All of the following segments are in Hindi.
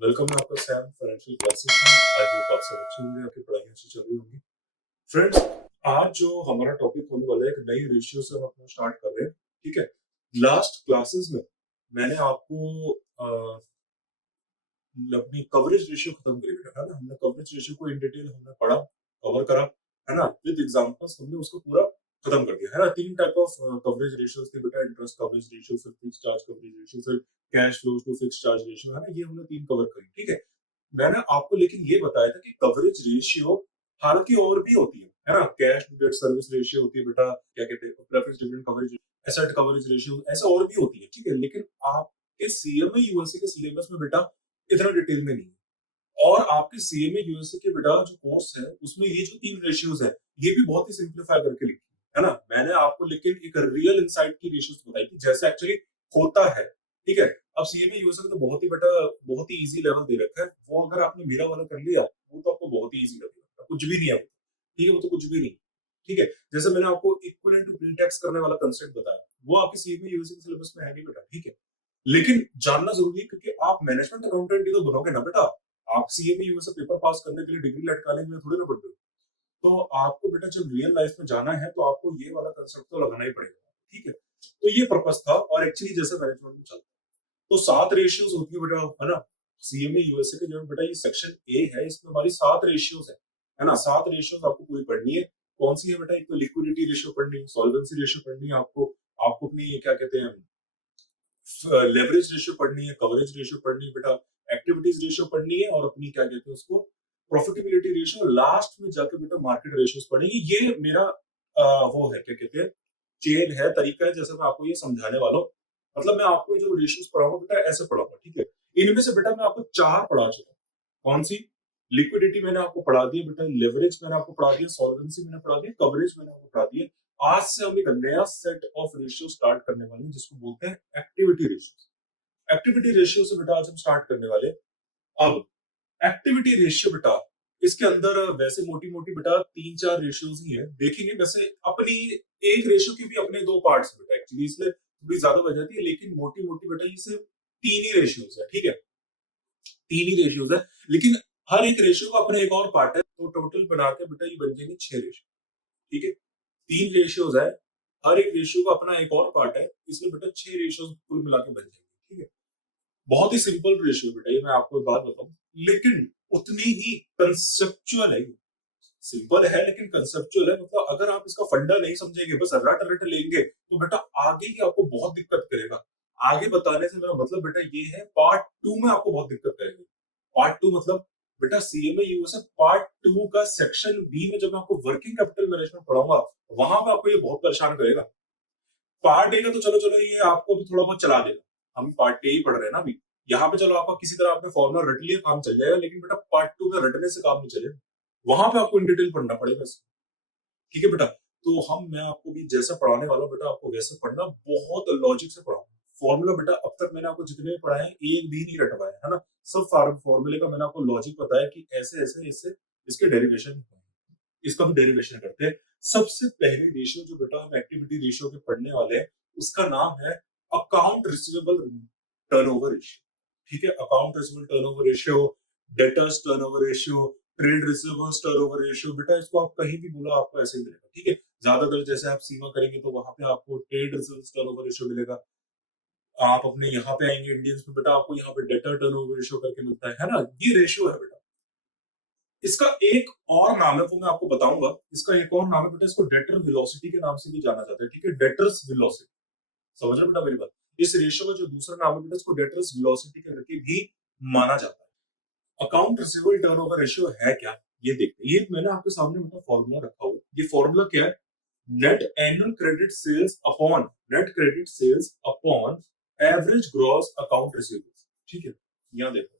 वेलकम है आपका सैम फाइनेंशियल क्लासेस में। आई होप आप सब अच्छे होंगे, आपकी पढ़ाई अच्छी चल रही होगी। फ्रेंड्स, आज जो हमारा टॉपिक होने वाला है, एक नई रेशियो से हम अपना स्टार्ट कर रहे हैं। ठीक है। लास्ट क्लासेस में मैंने आपको अपनी कवरेज रेशियो खत्म करी बेटा, है ना। हमने कवरेज रेशियो को इन डिटेल हमने पढ़ा, कवर करा, है ना। विद एग्जांपल्स हमने उसको पूरा खत्म कर दिया, है ना। तीन टाइप ऑफ कवरेज रेशियोज थे बेटा, इंटरेस्ट कवरेज रेशियो, फिर फिक्स चार्ज कवरेज रेशियो, फिर cash flow to fix charge ratio, है ना। ये हमने तीन कवर करी। ठीक है। मैंने आपको लेकिन ये बताया था कि कवरेज रेशियो हालांकि और भी होती है ना। Cash to debt service ratio होती है बेटा, क्या कहते हैं, preference dividend coverage, asset coverage ratio, ऐसा और भी होती है। ठीक है। लेकिन आपके सीएमए यूएसए के सिलेबस में बेटा इतना डिटेल में नहीं है। और आपके सीएमए यूएसए के बेटा जो कोर्स है उसमें ये जो तीन रेशियोज है ये भी बहुत ही सिंप्लीफाई करके लिखी है ना। मैंने आपको लेकिन एक रियल इनसाइट की रेशियोज बताई थी जैसे एक्चुअली होता है। ठीक है। अब सीएमए यूएसए का तो बहुत ही बेटा बहुत ही इजी लेवल दे रखा है, वो अगर आपने मेरा वाला कर लिया वो तो आपको बहुत ही इजी लगेगा, कुछ भी नहीं है वो। ठीक है, वो तो कुछ भी नहीं। ठीक है। जैसे मैंने आपको इक्विवेलेंट टू प्री टैक्स करने वाला कंसेप्ट बताया, वो आपके सीएमए यूएसए के सिलेबस में है नहीं बेटा। ठीक है। लेकिन जानना जरूरी है क्योंकि आप मैनेजमेंट अकाउंटेंट ही तो बनोगे ना बेटा। आप सीए में यूएसए पेपर पास करने के लिए डिग्री लटकाने के लिए थोड़ी ना पढ़ते हो। तो आपको बेटा जब रियल लाइफ में जाना है तो आपको ये वाला कंसेप्ट तो लगाना ही पड़ेगा। ठीक है। तो ये पर्पस था और एक्चुअली जैसे मैनेजमेंट में चलता है तो 7 रेशियोज होती है बेटा, है ना। सीएमए यूएसए के जो बेटा ये सेक्शन ए है, इसमें हमारी 7 रेशियोज है ना। 7 रेशियोज आपको पूरी पढ़नी है। कौन सी है बेटा? एक तो लिक्विडिटी रेशियो पढ़नी है, सॉल्वेंसी रेशियो पढ़नी है आपको, आपको अपनी क्या कहते हैं लेवरेज रेशियो पढ़नी है, कवरेज रेशियो पढ़नी है बेटा, एक्टिविटीज रेशियो पढ़नी है और अपनी क्या कहते हैं उसको प्रॉफिटेबिलिटी रेशियो, लास्ट में जाके बेटा मार्केट रेशियोज पढ़ेंगे। ये मेरा वो है क्या कहते हैं चेन है, तरीका है जैसे मैं आपको ये समझाने वाला हूँ। मतलब मैं आपको जो रेशियोज पढ़ाऊंगा बेटा ऐसे पढ़ाऊंगा। ठीक है। इनमें से बेटा मैं आपको 4 पढ़ा चुका हूँ। कौन सी? लिक्विडिटी मैंने आपको पढ़ा दी बेटा, लेवरेज मैंने आपको पढ़ा दिया, सॉल्वेंसी मैंने पढ़ा दिया, कवरेज मैंने आपको पढ़ा दिया। आज से हम एक नया सेट ऑफ रेशियो स्टार्ट करने वाले हैं जिसको बोलते हैं एक्टिविटी रेशियो। एक्टिविटी रेशियो से बेटा आज हम स्टार्ट करने वाले हैं। अब एक्टिविटी रेशियो बेटा इसके अंदर वैसे मोटी मोटी बेटा 3-4 रेशियोज ही है देखेंगे। वैसे अपनी एक रेशियो के भी अपने दो पार्ट्स बेटा, एक्चुअली इसलिए थोड़ी ज्यादा हो जाती है, लेकिन मोटी मोटी बेटा ये सिर्फ 3 ही रेशियोज है। ठीक है। 3 ही रेशियोज है, लेकिन हर एक रेशियो का अपना एक और पार्ट है, तो टोटल बना के बेटा ये बन जाएंगे 6 रेशियो। ठीक है। 3 रेशियोज है, हर एक रेशियो का अपना एक और पार्ट है, इसलिए बेटा 6 रेशियोज कुल मिला के बन जाएंगे। ठीक है। बहुत ही सिंपल रेशियो बेटा, ये मैं आपको एक बात बताऊं, लेकिन उतनी ही कंसेप्चुअल है। सिंपल है लेकिन कंसेप्चुअल है, मतलब अगर आप इसका फंडा नहीं समझेंगे, बस रट रट लेंगे तो बेटा आगे ही आपको बहुत दिक्कत करेगा। आगे बताने से मेरा मतलब बेटा ये है, पार्ट 2 में आपको बहुत दिक्कत करेगी। पार्ट 2 मतलब बेटा सीएमए यूएसए पार्ट 2 का सेक्शन बी में जब मैं आपको वर्किंग कैपिटल मैनेजमेंट पढ़ाऊंगा वहां पे आपको ये बहुत परेशान करेगा। पार्ट ए का तो चलो चलो ये आपको भी थोड़ा बहुत चला देगा, हम पार्ट ए ही पढ़ रहे हैं ना अभी। यहाँ पे चलो आपका किसी तरह आपने फॉर्मूला रट लिया, काम चल जाएगा, लेकिन बेटा पार्ट 2 में रटने से काम नहीं चलेगा, वहां पे आपको इन डिटेल पढ़ना पड़ेगा। ठीक है बेटा। तो मैं आपको भी जैसा पढ़ाने वाला हूँ बेटा आपको वैसे पढ़ना, बहुत लॉजिक से पढ़ाऊंगा। फॉर्मूला बेटा अब तक मैंने आपको जितने भी पढ़ाए हैं एक भी नहीं रटवाया है ना। सब फॉर्मूले का मैंने आपको लॉजिक बताया कि ऐसे ऐसे इससे इसके डेरिवेशन, इसका भी डेरिवेशन करते हैं। सबसे पहले रेशियो जो बेटा हम एक्टिविटी रेशियो के पढ़ने वाले हैं उसका नाम है अकाउंट रिसीवेबल टर्नओवर रेशियो। ठीक है। Account receivable turnover ratio, debtors turnover ratio, trade receivables turnover ratio, बेटा इसको आप कहीं भी बोला आपको ऐसे ही मिलेगा। ठीक है। ज्यादातर जैसे आप सीमा करेंगे तो वहां पे आपको ट्रेड रिसीवेबल्स टर्नओवर रेशियो मिलेगा। आप अपने यहाँ पे आएंगे इंडियंस में बेटा आपको यहाँ पे डेटर टर्नओवर रेशियो करके मिलता है ना। ये रेशियो है बेटा। इसका एक और नाम है वो मैं आपको बताऊंगा। इसका एक और नाम है बेटा, इसको डेटर वेलोसिटी के नाम से भी जाना जाता है। ठीक है। डेटर्स वेलोसिटी, समझ रहे हो बेटा मेरी बात। इस रेशियो का जो दूसरा नाम है बेटा इसको डेटर्स वेलोसिटी करके भी माना जाता है। अकाउंट रिसीवेबल टर्नओवर रेशियो है क्या, ये देखते हैं। ये मैंने आपके सामने मतलब फॉर्मूला रखा हुआ है। ये फॉर्मूला क्या है? Net annual credit sales upon net credit sales upon average gross account receivables. ठीक है। यहाँ देखो,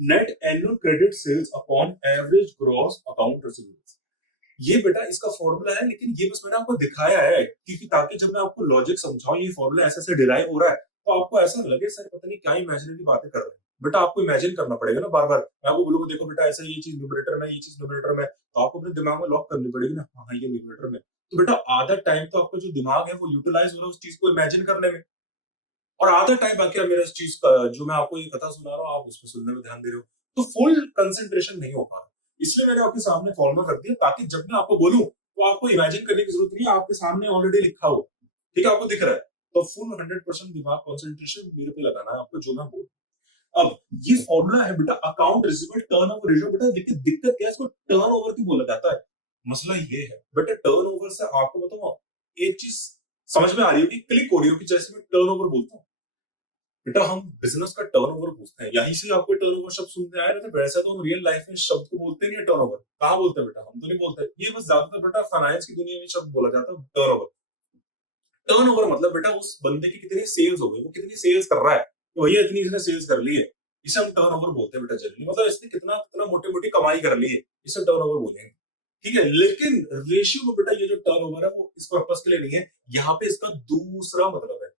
net annual credit sales upon average gross account receivables, ये बेटा इसका फॉर्मूला है। लेकिन ये बस मैंने आपको दिखाया है क्योंकि ताकि जब मैं आपको लॉजिक समझाऊं ये फॉर्मूला ऐसे ऐसे डिराइव हो रहा है तो आपको ऐसा लगे सर पता नहीं क्या इमेजिनरी बातें कर रहे हैं। बेटा आपको इमेजिन करना पड़ेगा ना बार बार। मैं आपको बोलूंगा देखो बेटा ऐसा ये चीज न्यूमरेटर में, ये चीज न्यूमरेटर में, तो आपको अपने दिमाग में लॉक करनी पड़ेगी ना, हाँ ये न्यूमरेटर में। तो बेटा आधा टाइम तो आपका जो दिमाग है वो यूटिलाइज हो रहा है उस चीज को इमेजिन करने में। और आधा टाइम बाकी है मेरा इस चीज का, जो मैं आपको ये कथा सुना रहा हूँ आप उसमें सुनने में ध्यान दे रहे हो, तो फुल कंसंट्रेशन नहीं हो पा रहा। इसलिए मैंने आपके सामने फॉर्मूला रख दिया, ताकि जब मैं आपको बोलूं तो आपको इमेजिन करने की जरूरत नहीं है, आपके सामने ऑलरेडी लिखा हो, ठीक है, आपको दिख रहा है। तो फुल 100% दिमाग कंसंट्रेशन मेरे पे लगाना है आपको, जो मैं बोल। अब ये फॉर्मूला है बेटा अकाउंट रिसीवेबल टर्नओवर रेशियो। बेटा देखिए दिक्कत क्या है, इसको टर्नओवर क्यों बोला जाता है? मसला ये है बेटा, टर्नओवर से आपको बताऊं एक चीज समझ में आ रही होगी, क्लिक हो रही होगी, जैसे मैं टर्नओवर बोलता हूँ। बेटा हम बिजनेस का टर्नओवर पूछते हैं, यहीं से आपको टर्नओवर शब्द सुनते आए ना, वैसे तो हम रियल लाइफ में शब्द को बोलते नहीं है टर्नओवर, कहाँ बोलते हैं बेटा, हम तो नहीं बोलते। ये बस ज्यादातर बेटा फाइनेंस की दुनिया में शब्द बोला जाता है टर्नओवर। टर्नओवर मतलब बेटा उस बंदे की कितनी सेल्स हो गई, वो कितनी सेल्स कर रहा है, तो भैया इतनी इसने सेल्स कर ली है, इसे हम टर्नओवर बोलते हैं बेटा जनरली, मतलब इसने कितना कितना मोटी मोटी कमाई कर ली है, इसे टर्नओवर बोलेंगे। ठीक है, लेकिन रेशियो में बेटा ये जो टर्नओवर है वो इस पर्पस के लिए नहीं है, यहाँ पे इसका दूसरा मतलब है।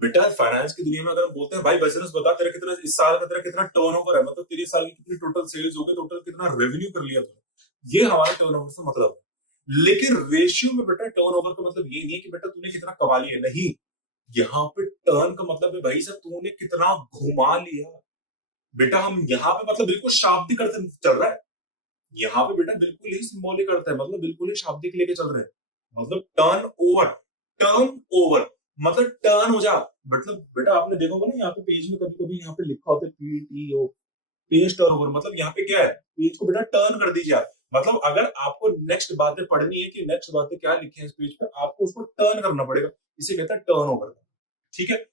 बेटा फाइनेंस की दुनिया में अगर हम बोलते हैं भाई बिजनेस बता तेरा कितना इस साल का, तेरा कितना टर्नओवर है, मतलब तेरी साल की कितनी टोटल सेल्स हो गई, टोटल कितना रेवेन्यू कर लिया तूने, ये हमारे टर्नओवर से मतलब है। लेकिन रेशियो में बेटा टर्नओवर का मतलब ये नहीं है कि बेटा तूने कितना कमा लिया, नहीं, यहाँ पे टर्न का मतलब है भाई साहब तूने कितना घुमा लिया। बेटा हम यहाँ पे मतलब बिल्कुल शाब्दिक अर्थ चल रहा है, यहाँ पे बेटा बिल्कुल ही सिंबॉलिक अर्थ है, मतलब बिल्कुल ही शाब्दिक लेके चल रहे हैं। मतलब टर्न ओवर मतलब टर्न हो जा, मतलब बेटा आपने देखा होगा ना यहाँ पे पेज में कभी कभी यहाँ पे लिखा होता है PTO, पेज टर्न ओवर, मतलब यहाँ पे क्या है, पेज को बेटा टर्न कर दीजिए आप। मतलब अगर आपको नेक्स्ट बातें पढ़नी है कि नेक्स्ट बातें क्या लिखी है इस पेज पे, आपको उसको टर्न करना पड़ेगा, इसे कहता है टर्न ओवर। ठीक है,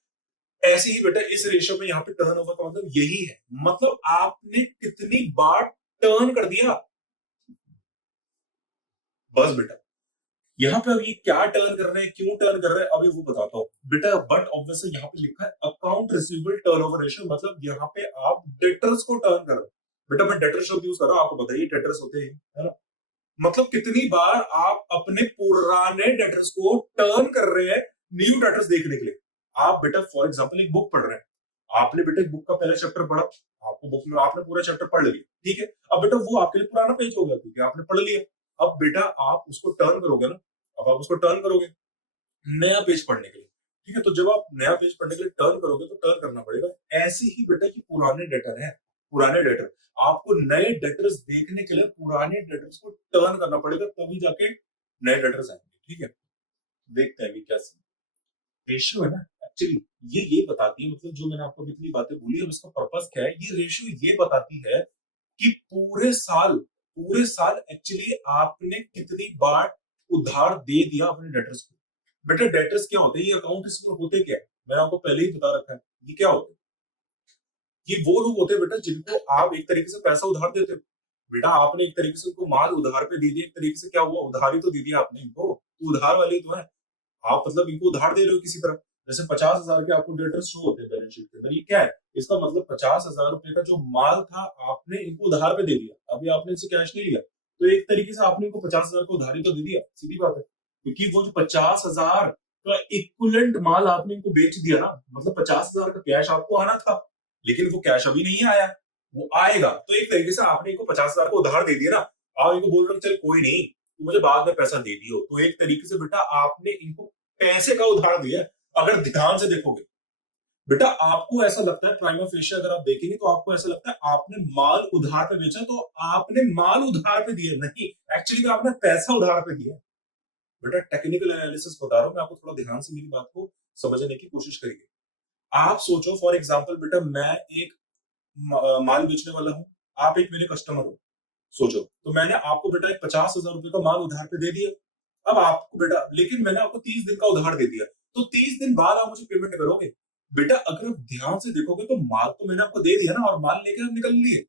ऐसे ही बेटा इस रेशियो में यहाँ पे टर्न ओवर का मतलब यही है, मतलब आपने कितनी बार टर्न कर दिया, बस बेटा। यहाँ पे अभी क्या टर्न कर रहे हैं, क्यों टर्न कर रहे हैं, अभी वो बताता हूँ बेटा। बट ऑब्वियसली यहाँ पे लिखा है अकाउंट रिसीवेबल टर्नओवर रेशियो, मतलब यहाँ पे आप डेटर्स को टर्न कर रहे हैं। बेटा मैं डेटर शब्द यूज कर रहा हूँ, आपको बताइए डेटर्स होते हैं, है ना, मतलब कितनी बार आप अपने पुराने डेटर्स को टर्न कर रहे हैं न्यू डेटर्स देखने के लिए। आप बेटा फॉर एग्जाम्पल एक बुक पढ़ रहे हैं, आपने बेटा एक बुक का पहला चैप्टर पढ़ा, आपको बुक में आपने पूरा चैप्टर पढ़ लिया, ठीक है, अब बेटा वो आपके लिए पुराना पेज हो गया क्योंकि आपने पढ़ लिया। अब बेटा आप उसको टर्न करोगे ना, अब आप उसको टर्न करोगे नया पेज पढ़ने के लिए, ठीक है, तो जब आप नया पेज पढ़ने के लिए टर्न करोगे तो टर्न करना पड़ेगा। ऐसे ही बेटा कि पुराने डेटर है, पुराने डेटर, आपको नए डेटर्स देखने के लिए पुराने डेटर्स को टर्न करना पड़ेगा, तभी जाके नए डेटर्स आएंगे। ठीक है, देखते हैं अभी क्या रेशियो है ना, एक्चुअली ये बताती है, मतलब जो मैंने आपको इतनी बातें बोली है उसका पर्पस क्या है, ये रेशियो ये बताती है कि पूरे साल एक्चुअली आपने कितनी बार उधार दे दिया अपने डेटर्स को। बेटा डेटर्स क्या होते हैं, ये अकाउंट रिसीवेबल होते क्या है, मैंने आपको पहले ही बता रखा है, ये क्या होते हैं, ये वो लोग होते हैं बेटा जिनको आप एक तरीके से पैसा उधार देते हो। बेटा आपने एक तरीके से उनको माल उधार पे दे दिया, एक तरीके से क्या हुआ, उधारी तो दे दिया आपने इनको, तो उधार वाले तो है आप, मतलब इनको उधार दे रहे हो किसी तरह। जैसे 50,000 के आपको डेटर्स शो होते हैं बैलेंस शीट के अंदर, ये क्या है, इसका मतलब 50,000 रुपए का जो माल था आपने इनको उधार पे दे दिया, अभी आपने इनसे कैश नहीं लिया, तो एक तरीके से आपने इनको 50,000 को उधारी तो दे दिया, सीधी बात है, क्योंकि वो जो 50,000 का इक्विवेलेंट माल आपने इनको बेच दिया ना, मतलब 50,000 का कैश आपको आना था, लेकिन वो कैश अभी नहीं आया, वो आएगा, तो एक तरीके से आपने इनको 50,000 को उधार दे दिया ना, आप इनको बोल रहे हो चल कोई नहीं तो मुझे बाद में पैसा दे दियो, तो एक तरीके से बेटा आपने इनको पैसे का उधार दिया। अगर ध्यान से देखोगे बेटा आपको ऐसा लगता है प्राइमा फेशिया, अगर आप देखेंगे तो आपको ऐसा लगता है आपने माल उधार पे बेचा, तो आपने माल उधार पे दिया नहीं, एक्चुअली आपने पैसा उधार पे दिया। बेटा टेक्निकल एनालिसिस बता रहा हूं मैं आपको, थोड़ा ध्यान से मेरी बात को समझने की कोशिश करिए। आप सोचो फॉर एग्जाम्पल बेटा मैं एक माल बेचने वाला हूं, आप एक मेरे कस्टमर हो, सोचो, तो मैंने आपको बेटा एक 50,000 रुपए का माल उधार पे दे दिया, अब आपको बेटा, लेकिन मैंने आपको 30 दिन का उधार दे दिया, तो 30 दिन बाद आप मुझे पेमेंट करोगे। बेटा अगर आप ध्यान से देखोगे तो माल तो मैंने आपको दे दिया ना, और माल लेकर आप निकल लिए,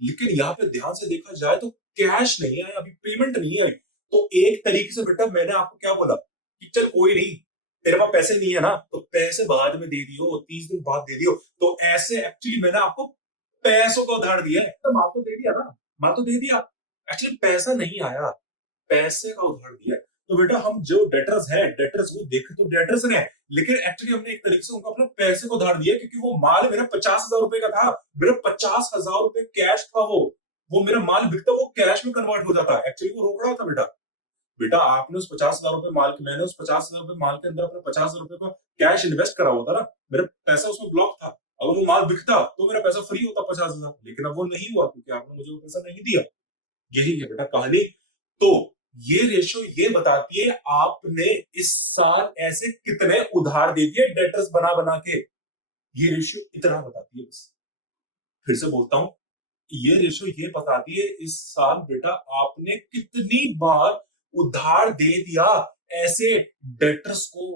लेकिन यहाँ पे ध्यान से देखा जाए तो कैश नहीं आया, अभी पेमेंट नहीं आई, तो एक तरीके से बेटा मैंने आपको क्या बोला कि चल कोई नहीं, तेरे पास पैसे नहीं है ना, तो पैसे बाद में दे दियो, 30 दिन बाद दे दियो, तो ऐसे एक्चुअली मैंने आपको पैसों का उधार दिया है, तो माल तो दे दिया ना, माल तो दे दिया, एक्चुअली पैसा नहीं आया, पैसे का उधार दिया है। तो बेटा हम जो डेटर्स हैं, डेटर्स वो देखे तो डेटर्स ने, लेकिन एक्चुअली हमने एक तरीके से उनको अपने पैसे को उधार दिया, क्योंकि वो माल मेरा 50,000 रुपए का था, मेरा 50,000 रुपए कैश था, वो मेरा माल बिकता वो कैश में कन्वर्ट हो जाता, एक्चुअली वो रोकड़ा था बेटा। बेटा आपने उस 50,000 रुपए माल के मैंने उस 50,000 रुपए माल के अंदर अपने 50,000 रुपए का कैश इन्वेस्ट करा होता ना, मेरा पैसा उसमें ब्लॉक था। अगर वो माल बिकता तो मेरा पैसा फ्री होता 50,000, लेकिन अब वो नहीं हुआ क्योंकि आपने मुझे वो पैसा नहीं दिया। यही है बेटा कहानी। तो ये रेशियो ये बताती है आपने इस साल ऐसे कितने उधार दे दिए डेटर्स बना बना के। ये रेशियो इतना बताती है बस। फिर से बोलता हूं, ये रेशियो ये बताती है इस साल बेटा आपने कितनी बार उधार दे दिया ऐसे डेटर्स को।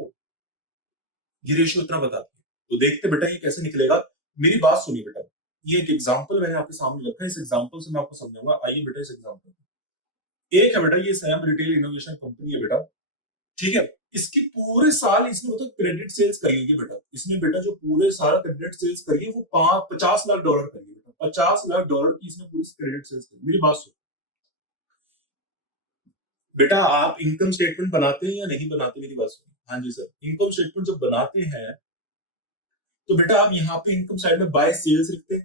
ये रेशियो इतना बताती है। तो देखते बेटा ये कैसे निकलेगा। मेरी बात सुनिए बेटा, ये एक एग्जांपल मैंने आपके सामने रखा है, इस एग्जांपल से मैं आपको समझाऊंगा। आइए बेटा इस एग्जांपल, एक है बेटा ये सैम रिटेल इनोवेशन कंपनी है बेटा, ठीक है। इसकी पूरे साल इसने मतलब क्रेडिट सेल्स करी होगी बेटा, इसने बेटा जो पूरे साल क्रेडिट सेल्स करी है वो 50 लाख डॉलर करी है बेटा, 50 लाख डॉलर की इसने पूरी क्रेडिट सेल्स करी। मेरी बात सुन बेटा, आप इनकम स्टेटमेंट बनाते हैं या नहीं बनाते? मेरी बात सुन। हाँ जी सर, इनकम स्टेटमेंट जब बनाते हैं तो बेटा आप यहाँ पे इनकम साइड में बाय सेल्स लिखते हैं।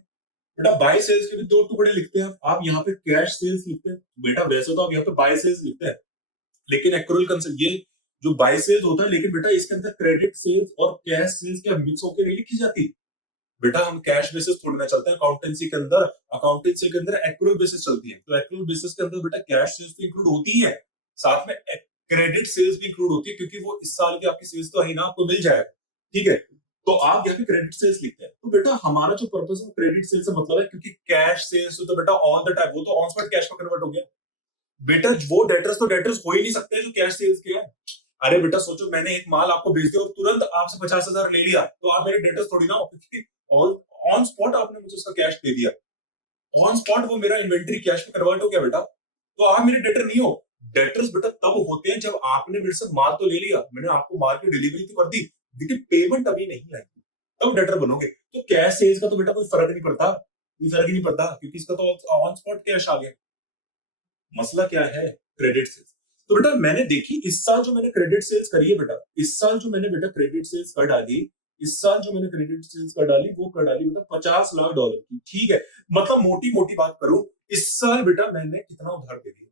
बेटा बाय सेल्स के भी दो टुकड़े लिखते हैं, आप यहाँ पे कैश सेल्स लिखते हैं। बेटा वैसे तो आप यहाँ पे बाय सेल्स लिखते हैं, लेकिन एक्रूअल कंसेप्ट ये जो बाय सेल्स होता है, लेकिन बेटा इसके अंदर क्रेडिट सेल्स और कैश सेल्स क्या मिक्स होकर नहीं लिखी जाती। बेटा हम कैश बेसिस थोड़ी ना चलते हैं अकाउंटेंसी के अंदर, अकाउंटेंसी के अंदर एक्रूअल बेसिस चलती है। तो एक्रूअल बेसिस के अंदर बेटा कैश सेल्स तो इंक्लूड होती ही है, साथ में क्रेडिट सेल्स भी इंक्लूड होती है, क्योंकि वो इस साल की आपकी सेल्स तो है ना, आपको मिल जाएगा, ठीक है। तो आप यहाँ पे क्रेडिट सेल्स लिखते हैं। तो बेटा हमारा जो पर्पस है क्रेडिट सेल्स से मतलब है, क्योंकि कैश सेल्स तो बेटा ऑल द टाइम वो तो ऑन स्पॉट कैश में कन्वर्ट हो गया। बेटा वो डेटर्स तो डेटर्स हो ही नहीं सकते जो कैश सेल्स के हैं। अरे बेटा सोचो, मैंने एक माल आपको भेज दिया और तुरंत आपसे 50,000 ले लिया, तो आप मेरे डेटर्स थोड़ी ना हो, क्योंकि ऑन स्पॉट आपने मुझे उसका कैश दे दिया, ऑन स्पॉट वो मेरा इन्वेंटरी कैश में कन्वर्ट हो गया बेटा, तो आप मेरे डेटर नहीं हो। डेटर्स बेटा तब होते हैं जब आपने मेरे से माल तो ले लिया, मैंने आपको माल की डिलीवरी तो कर दी, लेकिन पेमेंट अभी नहीं आई, तब डेटर बनोगे। तो कैश सेल्स का तो बेटा कोई फर्क नहीं पड़ता, कोई फर्क ही नहीं पड़ता, क्योंकि इसका तो ऑन स्पॉट कैश आ गया। मसला क्या है? Credit sales. तो बेटा मैंने देखी इस साल जो मैंने क्रेडिट सेल्स करी है बेटा, इस साल जो मैंने बेटा क्रेडिट सेल्स कर डाली, इस साल जो मैंने क्रेडिट सेल्स कर डाली वो कर डाली बेटा 50 लाख डॉलर की, ठीक है। मतलब मोटी मोटी बात करूं, इस साल बेटा मैंने कितना उधार दे दिया?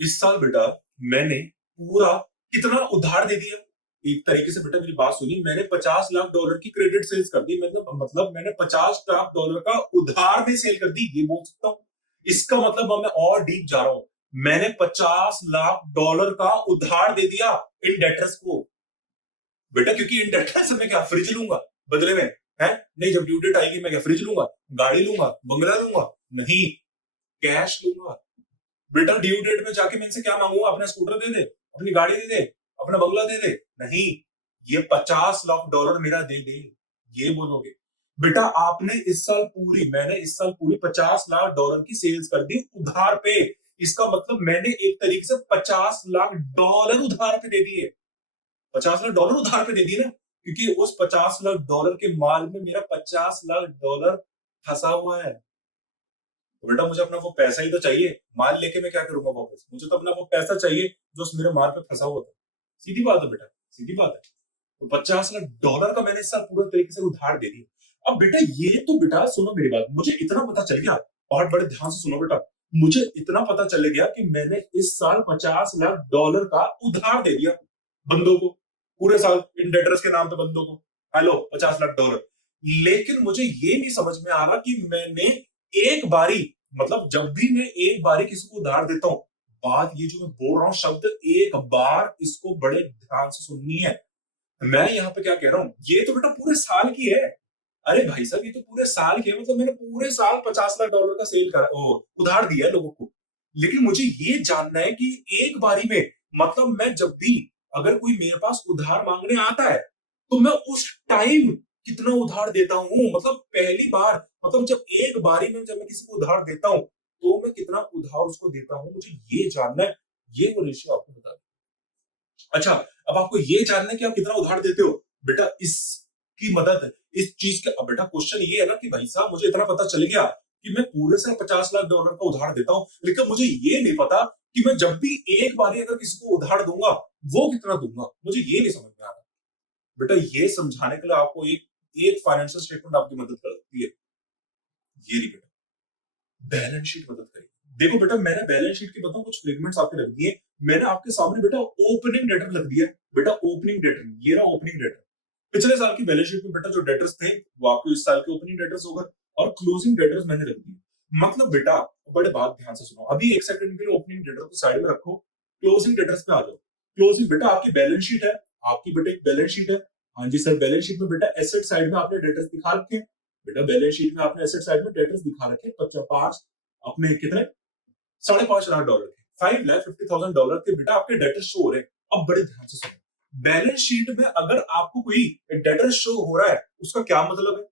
इस साल बेटा मैंने पूरा कितना उधार दे दिया? एक तरीके से बेटा मेरी बात सुनिए, मैंने 50 लाख डॉलर की क्रेडिट सेल्स कर दी, मतलब मैंने 50 लाख डॉलर का उधार में सेल कर दी, ये बोल सकता हूँ। इसका मतलब अब मैं और डीप जा रहा हूं, मैंने 50 लाख डॉलर का उधार दे दिया इन डेटर्स को बेटा, क्योंकि इन डेटर्स से मैं क्या फ्रिज लूंगा बदले में? है नहीं, जब ड्यू डेट आएगी मैं क्या फ्रिज लूंगा, गाड़ी लूंगा, बंगला लूंगा? नहीं, कैश लूंगा बेटा। ड्यू डेट में जाके मैं इनसे क्या मांगूंगा? अपना स्कूटर दे दे, अपनी गाड़ी दे दे, अपना बंगला दे दे? नहीं, ये 50 लाख डॉलर मेरा दे दे, ये बोलोगे बेटा। आपने इस साल पूरी, मैंने इस साल पूरी 50 लाख डॉलर की सेल्स कर दी उधार पे। इसका मतलब मैंने एक तरीके से 50 लाख डॉलर उधार पे दे दिए, 50 लाख डॉलर उधार पे दे दिए ना, क्योंकि उस 50 लाख डॉलर के माल में मेरा 50 लाख डॉलर फंसा हुआ है। तो बेटा मुझे अपना वो पैसा ही तो चाहिए, माल लेके मैं क्या करूंगा वापस? मुझे तो अपना वो पैसा चाहिए जो उस मेरे माल पे फंसा हुआ था। सीधी बात है बेटा, सीधी बात है। तो 50 लाख डॉलर का मैंने इस साल पूरे तरीके से उधार दे दिया। अब बेटा ये तो बेटा सुनो मेरी बात, मुझे इतना पता चल गया, बहुत बड़े ध्यान से सुनो बेटा, मुझे इतना पता चल गया कि मैंने इस साल 50 लाख डॉलर का उधार दे दिया बंदों को, पूरे साल इन डेटर्स के नाम पे बंदों को। Hello 50 lakh dollar. लेकिन मुझे ये नहीं समझ में आ रहा कि मैंने एक बारी, मतलब जब भी मैं एक बारी किसी को उधार देता हूं, बात ये जो मैं बोल रहा हूं शब्द एक बार, इसको बड़े ध्यान से सुननी है। मैं यहाँ पे क्या कह रहा हूँ, ये तो बेटा पूरे साल की है। अरे भाई साहब ये तो पूरे साल की है, मतलब मैंने पूरे साल 50 लाख डॉलर का सेल करा, उधार दिया है लोगों को। लेकिन मुझे ये जानना है कि एक बारी में, मतलब मैं जब भी, अगर कोई मेरे पास उधार मांगने आता है तो मैं उस टाइम कितना उधार देता हूँ? मतलब पहली बार, मतलब जब एक बारी में जब मैं किसी को उधार देता हूँ तो मैं कितना उधार उसको देता हूँ, मुझे ये जानना है। ये वो रेशियो आपको बता दूं। अच्छा, अब आपको ये जानना है कि आप कितना उधार देते हो बेटा, इसकी मदद इस चीज के, अब बेटा क्वेश्चन ये है ना कि भाई साहब मुझे इतना पता चल गया कि मैं पूरे से 50 लाख डॉलर का उधार देता हूं, लेकिन मुझे ये नहीं पता कि मैं जब भी एक बार अगर किसी को उधार दूंगा वो कितना दूंगा, मुझे ये नहीं समझ में आ रहा। बेटा ये समझाने के लिए आपको एक एक फाइनेंशियल स्टेटमेंट आपकी मदद कर सकती है। ये रही बेटा, बैलेंस शीट मदद करेगी। देखो बेटा, मैंने बैलेंस शीट की बताऊं कुछ फ्रेगमेंट्स आपके रख दिए, मैंने आपके सामने बेटा ओपनिंग डेटर रख दिया। बेटा ओपनिंग डेटर, ये रहा ओपनिंग डेटर। पिछले साल की बैलेंस शीट में बेटा जो डेटर्स थे वो आपको इस साल के ओपनिंग डेटर्स होगा, और क्लोजिंग डेटर्स मैंने रख दिए। मतलब बेटा बड़े बात ध्यान से सुनो, अभी एक सेकंड के लिए ओपनिंग डेटर को साइड में रखो, क्लोजिंग डेटर्स पे आ जाओ। क्लोजिंग बेटा आपकी बैलेंस शीट है, आपकी बेटा एक बैलेंस शीट है। हाँ जी सर, बैलेंस शीट में बेटा एसेट साइड में आपने डेटर्स दिखा रखे हैं। बेटा बैलेंस शीट में आपने एसेट साइड में डेटर्स दिखा रखे हैं, पांच अपने कितने, $5.5 के, $5,50,000 के बेटा आपके डेटर शो हो रहे हैं। अब बड़े ध्यान से सुनो, बैलेंस शीट में अगर आपको कोई डेटर शो हो रहा है उसका क्या मतलब है?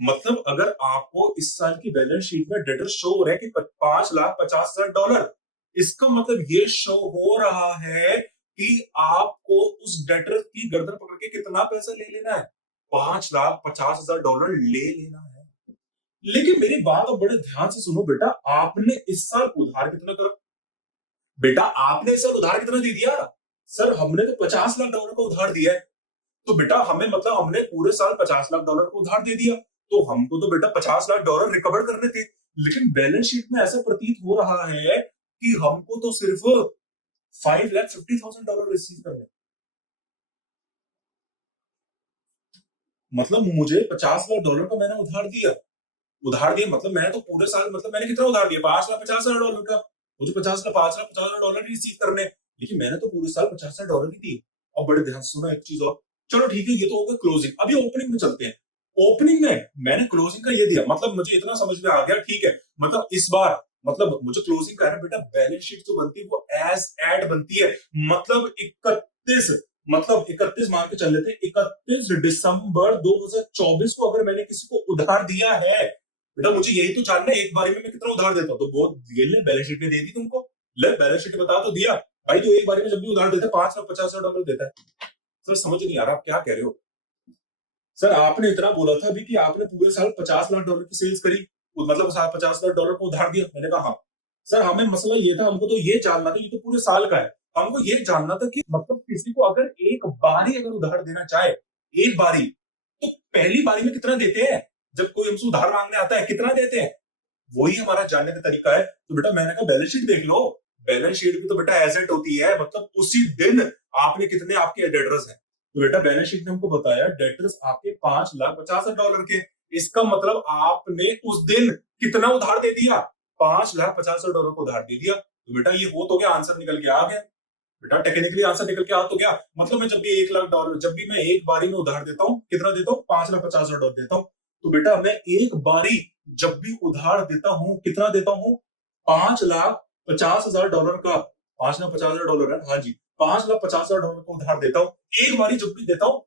मतलब अगर आपको इस साल की बैलेंस शीट में डेटर शो हो रहा है कि $5,50,000, इसका मतलब ये शो हो रहा है कि आपको उस डेटर की गर्दन पकड़ के कितना पैसा ले लेना है, $5,50,000 ले लेना है। लेकिन मेरी बात अब बड़े ध्यान से सुनो बेटा, आपने इस साल उधार कितना करा? बेटा आपने इस साल उधार कितना दे दिया? सर हमने तो $50 लाख का उधार दिया है। तो बेटा हमें मतलब हमने पूरे साल $50 लाख का उधार दे दिया, तो हमको तो बेटा $50 लाख रिकवर करने थे। लेकिन बैलेंस शीट में ऐसा प्रतीत हो रहा है कि हमको तो सिर्फ $5,50,000 रिसीव करने। मतलब मुझे $50 लाख का मैंने उधार दिया, मतलब मैंने तो पूरे साल, मतलब मैंने कितना उधार दिया, $5,50,000 का। मुझे 5,50,000 रिसीव करने, लेकिन मैंने तो पूरे साल $50,000 ही दिए। और बड़े ध्यान से सुनो एक चीज और, चलो ठीक है ये तो होगा क्लोजिंग, अभी ओपनिंग में चलते हैं। ओपनिंग में मैंने क्लोजिंग का ये दिया, मतलब मुझे इतना समझ में आ गया, ठीक है, मतलब इस बार मतलब मुझे क्लोजिंग का है ना बेटा, बैलेंस शीट जो बनती है वो एज एड बनती है। मतलब 31, मतलब 31 मान के चल लेते हैं, 31 दिसंबर 2024 को अगर मैंने किसी को उधार दिया है, बेटा मुझे यही तो जानना है एक बारी में मैं कितना उधार देता हूँ। तो वो ये ले बैलेंस शीट में दे दी तुमको, ले बैलेंस शीट में बता तो दिया भाई, तो एक बारी में जब भी उधार देता है $5,50,000 देता है। सर समझ नहीं आ रहा आप क्या कह रहे हो? सर आपने इतना बोला था अभी कि आपने पूरे साल $50 लाख की सेल्स करी, मतलब $50 लाख को उधार दिया। मैंने कहा हाँ। सर हमें मसला ये था, हमको तो ये जानना था, ये तो पूरे साल का है, हमको ये जानना था कि मतलब किसी को अगर एक बारी अगर उधार देना चाहे, एक बारी, तो पहली बारी में कितना देते हैं? जब कोई हमसे उधार मांगने आता है कितना देते हैं, वही हमारा जानने का तरीका है। तो बेटा मैंने कहा बैलेंस शीट देख लो, बैलेंस शीट भी तो बेटा एसेट होती है, मतलब उसी दिन आपने कितने आपके डेटर्स हैं। तो बेटा बैलेंस शीट ने हमको बताया डेटर्स आपके $5,50,000 के। इसका मतलब आपने उस दिन कितना उधार दे दिया? $5,50,000 को उधार दे दिया। तो बेटा ये हो तो गया, आंसर निकल के आ गया। बेटा टेक्निकली आंसर निकल के आ तो गया। मतलब मैं जब भी $1 लाख, जब भी मैं एक बारी में उधार देता हूँ, कितना देता हूँ? $5,50,000 देता हूँ। तो बेटा मैं एक बारी जब भी उधार देता हूँ कितना देता हूँ? $5,50,000 का, $5,50,000 है, हाँ जी, $5,50,000 का उधार देता हूँ। एक बारी जब भी देता हूँ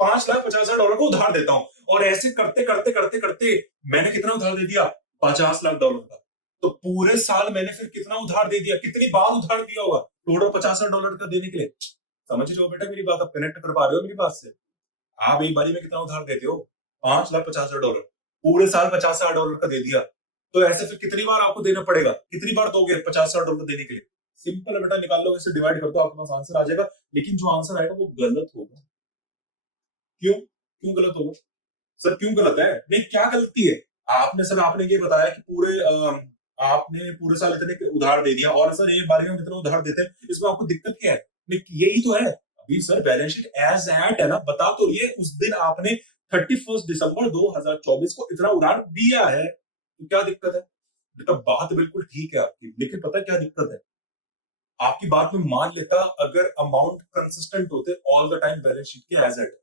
$5,50,000 को उधार देता हूँ, और ऐसे करते करते करते करते मैंने कितना उधार दे दिया? $50,00,000 का। तो पूरे साल मैंने फिर कितना उधार दे दिया, कितनी बार उधार दिया होगा टोटल $50,00,000 का देने के लिए? समझ रहे हो बेटा मेरी बात, आप कनेक्ट कर पा रहे हो मेरी बात से? आप एक बारी में कितना उधार देते हो? $5,50,000, पूरे साल $50,000 का दे दिया, तो ऐसे फिर कितनी बार आपको देना पड़ेगा, कितनी बार दोगे $50,000 देने के लिए? सिंपल है बेटा, निकाल लो, इसे डिवाइड कर दो, आपके पास आंसर आ जाएगा। लेकिन जो आंसर आएगा वो गलत होगा। क्यों क्यों गलत होगा? सर क्यों गलत है? नहीं क्या गलती है? आपने सर आपने ये बताया कि आपने पूरे साल इतने के उधार दे दिया, और सर एक बारी में कितना उधार देते हैं, इसमें आपको दिक्कत क्या है? नहीं यही तो है। अभी sir balance sheet as at है ना, बता तो ये उस दिन आपने 31 दिसंबर 2024 को इतना उधार दिया है, तो क्या दिक्कत है? बेटा बात बिल्कुल ठीक है आपकी, लेकिन पता है क्या दिक्कत है? आपकी बात में मान लेता अगर अमाउंट कंसिस्टेंट होते all the time balance sheet के एज एट।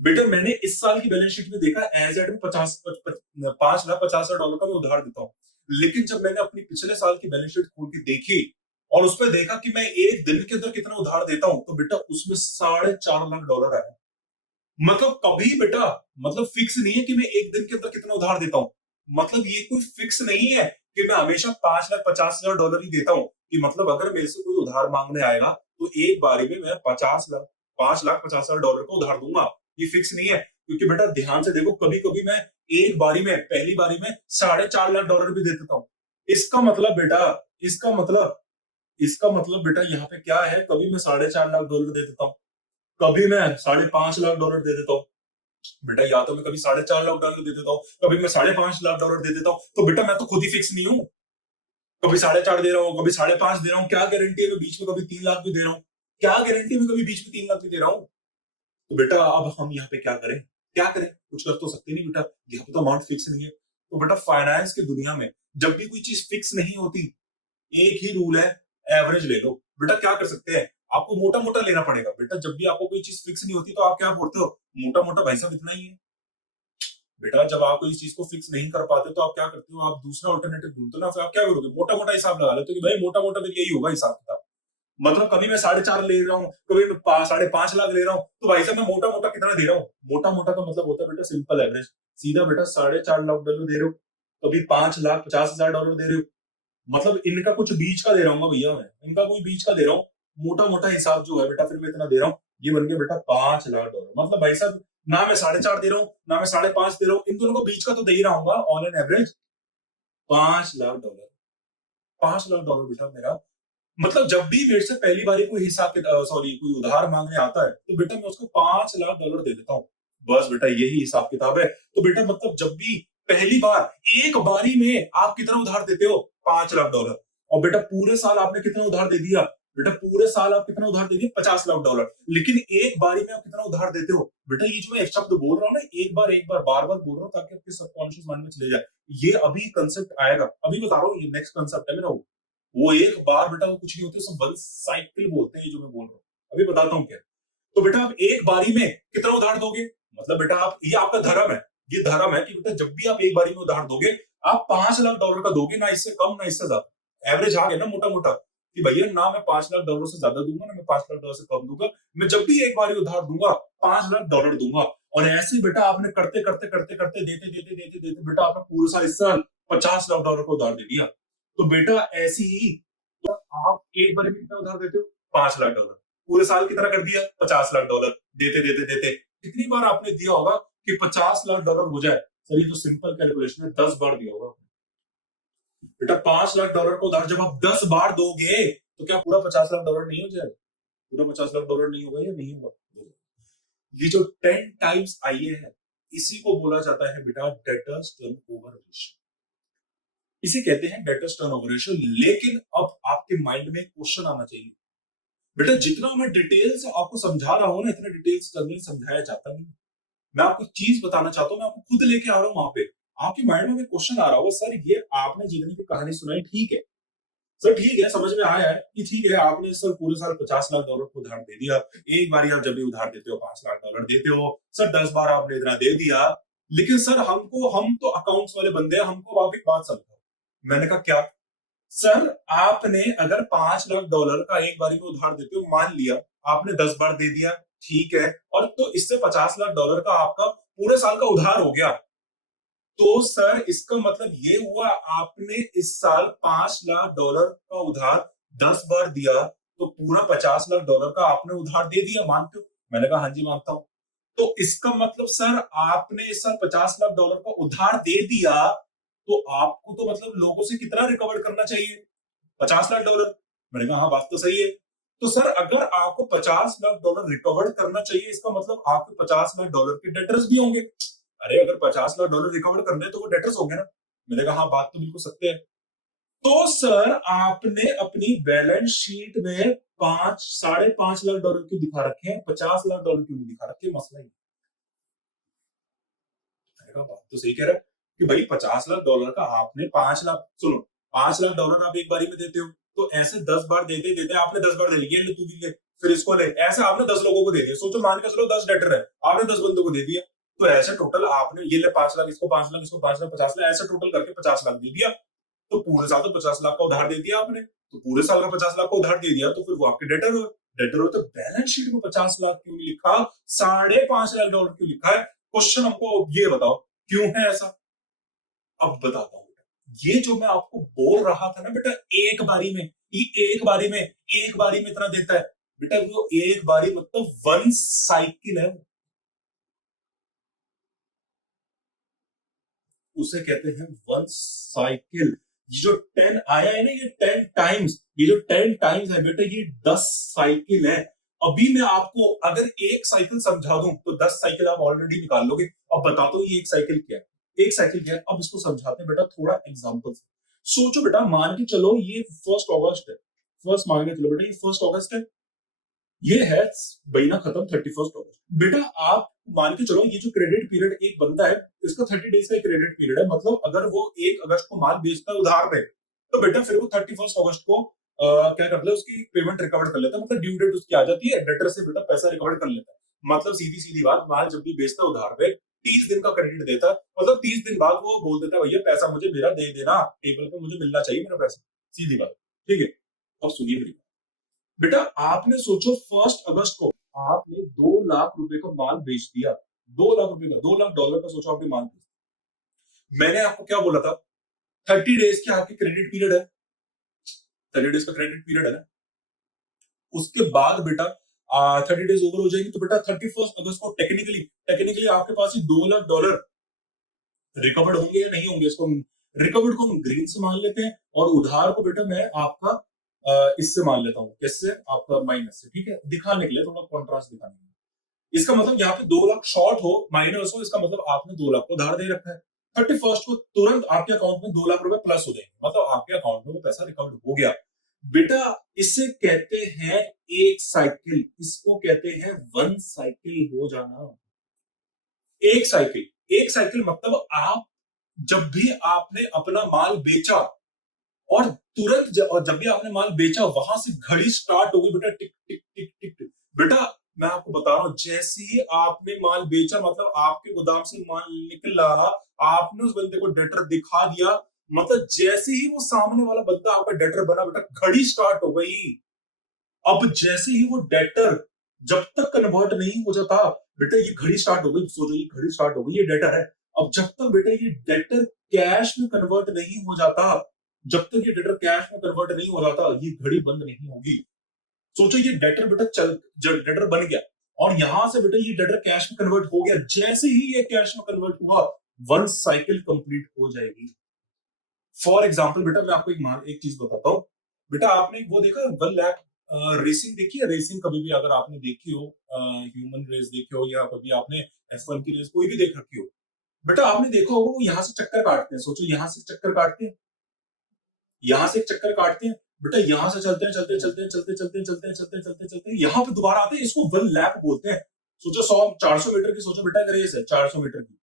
बेटा मैंने इस साल की बैलेंस शीट में देखा एज एड में 5,50,000 का मैं उधार देता हूँ, लेकिन जब मैंने अपनी पिछले साल की बैलेंस शीट खोल के देखी और उस पर देखा कि मैं एक दिन के अंदर कितना उधार देता हूँ, तो बेटा उसमें $4.5 लाख आया। मतलब कभी बेटा, मतलब फिक्स नहीं है कि मैं एक दिन के अंदर कितना उधार देता हूँ, मतलब ये कोई फिक्स नहीं है कि मैं हमेशा $5,50,000 ही देता हूँ, कि मतलब अगर मेरे से कोई उधार मांगने आएगा तो एक बारी में मैं $5,50,000 का उधार दूंगा, ये फिक्स नहीं है। क्योंकि बेटा ध्यान से देखो, कभी कभी मैं एक बारी में, पहली बारी में $4.5 लाख भी दे देता हूँ। इसका मतलब बेटा, इसका मतलब इसका मतलब बेटा यहाँ पे क्या है, कभी मैं $4.5 लाख दे देता हूँ, कभी मैं $5.5 लाख दे देता हूँ। बेटा या तो मैं कभी $4.5 लाख दे देता हूँ, कभी मैं $5.5 लाख दे देता हूँ, तो बेटा मैं तो खुद ही फिक्स नहीं हूँ। कभी 4.5 दे रहा हूँ, कभी 5.5 दे रहा हूँ, क्या गारंटी है मैं बीच में कभी 3 लाख भी दे रहा हूँ, क्या गारंटी है मैं कभी बीच में 3 लाख भी दे रहा हूँ। तो बेटा अब हम यहाँ पे क्या करें, क्या करें, कुछ कर तो सकते नहीं बेटा, यहाँ पे तो अमाउंट फिक्स नहीं है। तो बेटा फाइनेंस की दुनिया में जब भी कोई चीज फिक्स नहीं होती, एक ही रूल है, एवरेज ले लो। बेटा क्या कर सकते हैं, आपको मोटा मोटा लेना पड़ेगा। बेटा जब भी आपको कोई चीज फिक्स नहीं होती तो आप क्या बोलते हो, मोटा मोटा भाई साहब इतना ही है। बेटा जब आप कोई चीज को फिक्स नहीं कर पाते तो आप क्या करते हो, आप दूसरा ऑल्टरनेटिव ढूंढते हो ना, फिर आप क्या करोगे, मोटा मोटा हिसाब लगा लेते हो कि भाई मोटा मोटा फिर यही होगा हिसाब किताब। मतलब कभी मैं 4.5 ले रहा हूँ, कभी मैं 5.5 लाख ले रहा हूँ, तो भाई साहब मैं मोटा मोटा कितना दे रहा हूँ। मोटा मोटा का मतलब होता है बेटा सिंपल एवरेज, सीधा बेटा 4.5 लाख डॉलर दे रहे हो, कभी 5,50,000 डॉलर दे रहे हो, मतलब इनका कुछ बीच का दे रहा हूँ भैया, मैं इनका कोई बीच का दे रहा हूँ। मोटा मोटा हिसाब जो है बेटा फिर मैं इतना दे रहा हूँ, ये बन गया बेटा 5 लाख डॉलर। मतलब भाई साहब ना मैं 4.5 दे रहा हूँ, ना मैं 5.5 दे रहा हूँ, इन दोनों को बीच का तो दे ही रहा हूँ on an average 5 lakh dollar. 5 lakh dollar बेटा मेरा, मतलब जब भी मेरे से पहली बार कोई हिसाब सॉरी कोई उधार मांगने आता है तो बेटा मैं उसको 5 लाख डॉलर दे देता हूँ। बस बेटा यही हिसाब किताब है। तो बेटा मतलब जब भी पहली बार एक बारी में आप कितना उधार देते हो, 5 लाख डॉलर। और बेटा पूरे साल आपने कितना उधार दे दिया, बेटा पूरे साल आप कितना उधार दे दिए, 50 लाख डॉलर। लेकिन एक बारी में आप कितना उधार देते हो, बेटा ये जो मैं एक शब्द बोल रहा हूँ ना, एक बार बार बार बोल रहा हूँ ताकि आपके सबकॉन्शियस माइंड में चले जाए। ये अभी कंसेप्ट आएगा, अभी बता रहा हूँ, ये नेक्स्ट कंसेप्ट है मेरा। वो एक बार बेटा वो कुछ नहीं होती, सब वन साइकिल बोलते हैं जो मैं बोल रहा हूँ, अभी बताता हूँ क्या। तो बेटा आप एक बारी में कितना उधार दोगे, मतलब बेटा आप, ये आपका धर्म है, ये धर्म है कि बेटा जब भी आप एक बारी में उधार दोगे आप 5 लाख डॉलर का दोगे, ना इससे कम ना इससे ज्यादा। एवरेज आ गया ना मोटा मोटा कि भैया ना मैं 5 लाख डॉलर से ज्यादा दूंगा, ना मैं 5 लाख डॉलर से कम दूंगा, मैं जब भी एक बारी उधार दूंगा 5 लाख डॉलर दूंगा। और ऐसे बेटा आपने करते करते करते करते देते देते देते देते बेटा आपने पूरे साल इस साल 50 लाख डॉलर को उधार दे दिया। तो बेटा ऐसी ही आप एक बार में कितना उधार देते हो, 5 लाख डॉलर, पूरे साल कितना कर दिया, 50 लाख डॉलर, देते देते देते कितनी बार आपने दिया होगा कि 50 लाख डॉलर हो जाए। सर ये तो सिंपल कैलकुलेशन है, 10 बार दिया होगा बेटा। 5 लाख डॉलर का उधार जब आप 10 बार दोगे तो क्या पूरा 50 लाख डॉलर नहीं हो जाएगा, पूरा 50 लाख डॉलर नहीं होगा या नहीं होगा। ये जो 10 टाइम्स आईए है, इसी को बोला जाता है बेटा डेटर्स टर्नओवर रेशियो, इसे कहते हैं डेटर्स टर्नओवर रेशियो। लेकिन अब आपके माइंड में क्वेश्चन आना चाहिए, बेटा जितना मैं डिटेल से आपको समझा रहा हूं ना, इतना डिटेल्स करने समझाया जाता नहीं। मैं आपको चीज बताना चाहता हूँ, मैं आपको खुद लेके आ रहा हूँ वहां पे, आपके माइंड में क्वेश्चन आ रहा होगा, सर ये आपने जितनी भी कहानी सुनाई ठीक है, सर ठीक है, समझ में आया है कि ठीक है आपने सर पूरे साल 50 लाख डॉलर को उधार दे दिया, एक बार आप जब भी उधार देते हो 5 लाख डॉलर देते हो, सर 10 बार आपने इतना दे दिया। लेकिन सर हमको, हम तो अकाउंट्स वाले बंदे हैं, हमको आप एक बात समझो। मैंने कहा क्या, सर आपने अगर 5 लाख डॉलर का एक बारी में उधार देते हो, मान लिया आपने 10 बार दे दिया, ठीक है, और तो इससे 50 लाख डॉलर का आपका पूरे साल का उधार हो गया। तो सर इसका मतलब ये हुआ आपने इस साल 5 लाख डॉलर का उधार 10 बार दिया, तो पूरा 50 लाख डॉलर का आपने उधार दे दिया, मानते हो। मैंने कहा हाँ जी मानता हूं। तो इसका मतलब सर आपने इस साल 50 लाख डॉलर का उधार दे दिया, तो आपको तो मतलब लोगों से कितना रिकवर करना चाहिए, 50 लाख डॉलर। मैंने कहा हाँ बात तो सही है। तो सर अगर आपको 50 लाख डॉलर रिकवर करना चाहिए, इसका मतलब आपके 50 लाख डॉलर के डेटर्स भी होंगे। अरे अगर 50 लाख डॉलर रिकवर करने हैं तो वो डेटर्स होंगे ना। मैंने कहा हाँ बात तो बिल्कुल सत्य है। तो सर आपने अपनी बैलेंस शीट में 5 साढ़े 5 लाख डॉलर क्यों दिखा रखे हैं, 50 लाख डॉलर क्यों नहीं दिखा रखे, मसला ही। मैंने कहा बात तो सही कह रहा है कि भाई 50 लाख डॉलर का आपने 5 लाख, सुनो 5 लाख डॉलर आप एक बारी में देते हो, तो ऐसे 10 बार देते देते आपने 10 बार दे लिया, ले तू भी ले, फिर इसको ले, ऐसे आपने 10 लोगों को दे दिया। सोचो मान के चलो 10 डेटर है, आपने 10 बंदों को दे दिया, तो ऐसे टोटल आपने ये ले 5 लाख, इसको 5 लाख, इसको 5 लाख, 50 लाख, ऐसे टोटल करके 50 लाख दे दिया। तो पूरे साल तो 50 लाख का उधार दे दिया आपने, तो पूरे साल का 50 लाख का उधार दे दिया, तो फिर वो आपके डेटर हो। डेटर हो तो बैलेंस शीट में 50 लाख क्यों नहीं लिखा, 5.5 लाख डॉलर क्यों लिखा है। क्वेश्चन हमको ये बताओ क्यों है ऐसा। अब बताता हूँ, ये जो मैं आपको बोल रहा था ना बेटा, एक बारी में, एक बारी में इतना देता है बेटा, वो एक बारी मतलब वन साइकिल है, उसे कहते हैं वन साइकिल। ये जो 10 आया है ना, ये 10 टाइम्स, ये जो 10 टाइम्स है बेटा, ये 10 साइकिल है। अभी मैं आपको अगर एक साइकिल समझा दूं तो 10 साइकिल आप ऑलरेडी निकाल लोगे। अब बताता हूं ये एक साइकिल क्या है, एक साइकिल क्या है, अब इसको समझाते हैं बेटा थोड़ा एग्जांपल से। सोचो बेटा, मान के चलो ये 1 अगस्त है, फर्स्ट मान के चलो बेटा ये 1 अगस्त है, ये है महीना खत्म 31 अगस्त। बेटा आप मान के चलो ये जो क्रेडिट पीरियड एक बंदा है, इसका 30 डेज का क्रेडिट पीरियड है, मतलब अगर वो 1 अगस्त को माल बेचता है उधार में, तो बेटा फिर वो 31 अगस्त को क्या करता है, उसकी पेमेंट रिकवर कर लेता है, मतलब ड्यू डेट उसकी आ जाती है, डेटर से बेटा पैसा रिकवर कर लेता है। मतलब सीधी सीधी बात, माल जब भी बेचता है उधार पे 30 दिन का क्रेडिट देता है, मतलब 30 दिन बाद वो बोल देता है भैया पैसा मुझे मेरा दे देना, टेबल पे मुझे मिलना चाहिए मेरा पैसा, सीधी बात। ठीक है, अब सुनिए मेरी बात। बेटा आपने सोचो 1 अगस्त को आपने 2 लाख रुपए का माल बेच दिया, 2 लाख रुपए का, $2 लाख का सोचो आपने माल बेच दिया। मैंने आपको क्या बोला था, 30 डेज के आपके क्रेडिट पीरियड है, 30 डेज का क्रेडिट पीरियड है ना, उसके बाद बेटा 30 डेज ओवर हो जाएगी, तो बेटा 31 अगस्त को टेक्निकली टेक्निकली आपके पास ही $2 लाख रिकवर्ड होंगे या नहीं होंगे, इसको रिकवर्ड को हम ग्रीन से मान लेते हैं, और उधार को बेटा मैं आपका इससे मान लेता हूँ, किससे, आपका माइनस से। ठीक है, दिखाने के लिए, थोड़ा कॉन्ट्रास्ट दिखाने के लिए। इसका मतलब यहाँ पे 2 लाख शॉर्ट हो, माइनस हो, इसका मतलब आपने 2 लाख को उधार दे रखा है, 31 को तुरंत आपके अकाउंट में 2 लाख रुपए प्लस हो जाएंगे, मतलब आपके अकाउंट में वो पैसा रिकवर्ड हो गया। बेटा इसे कहते हैं एक साइकिल, इसको कहते हैं वन साइकिल हो जाना। एक साइकिल, एक साइकिल मतलब आप जब भी आपने अपना माल बेचा, और तुरंत और जब भी आपने माल बेचा, वहां से घड़ी स्टार्ट हो गई बेटा, टिक टिक टिक टिक टिक। बेटा मैं आपको बता रहा हूं, जैसे ही आपने माल बेचा, मतलब आपके गोदाम से माल निकला, आपने उस बंदे को डेटर दिखा दिया, मतलब जैसे ही वो सामने वाला बंदा आपका डेटर बना, बेटा घड़ी स्टार्ट हो गई। अब जैसे ही वो डेटर जब तक कन्वर्ट नहीं हो जाता, बेटा ये घड़ी स्टार्ट हो गई, सोचो ये घड़ी स्टार्ट हो गई, ये डेटर है। अब जब तक बेटा ये डेटर कैश में कन्वर्ट नहीं हो जाता, जब तक ये डेटर कैश में कन्वर्ट नहीं हो जाता, ये घड़ी बंद नहीं होगी। सोचो ये डेटर बेटा डेटर बन गया, और यहां से बेटा ये डेटर कैश में कन्वर्ट हो गया, जैसे ही ये कैश में कन्वर्ट हुआ, वन साइकिल कंप्लीट हो जाएगी। फॉर एग्जाम्पल बेटा मैं आपको एक चीज बताता हूँ। बेटा आपने वो देखा 1 लाख रेसिंग देखी है, रेसिंग कभी भी अगर आपने देखी हो, ह्यूमन रेस देखी हो, या कभी आपने F1 की रेस कोई भी देख रखी हो, बेटा आपने देखा होगा वो यहाँ से चक्कर काटते हैं, सोचो यहाँ से चक्कर काटते हैं, यहाँ से एक चक्कर काटते हैं, बेटा यहाँ से चलते हैं चलते हैं चलते हैं चलते हैं चलते हैं चलते हैं चलते हैं चलते हैं चलते हैं, यहाँ पे दोबारा आते हैं, इसको 1 लैप बोलते हैं। सोचो 100 400 मीटर की, सोचो बेटा एक रेस है 400 मीटर की,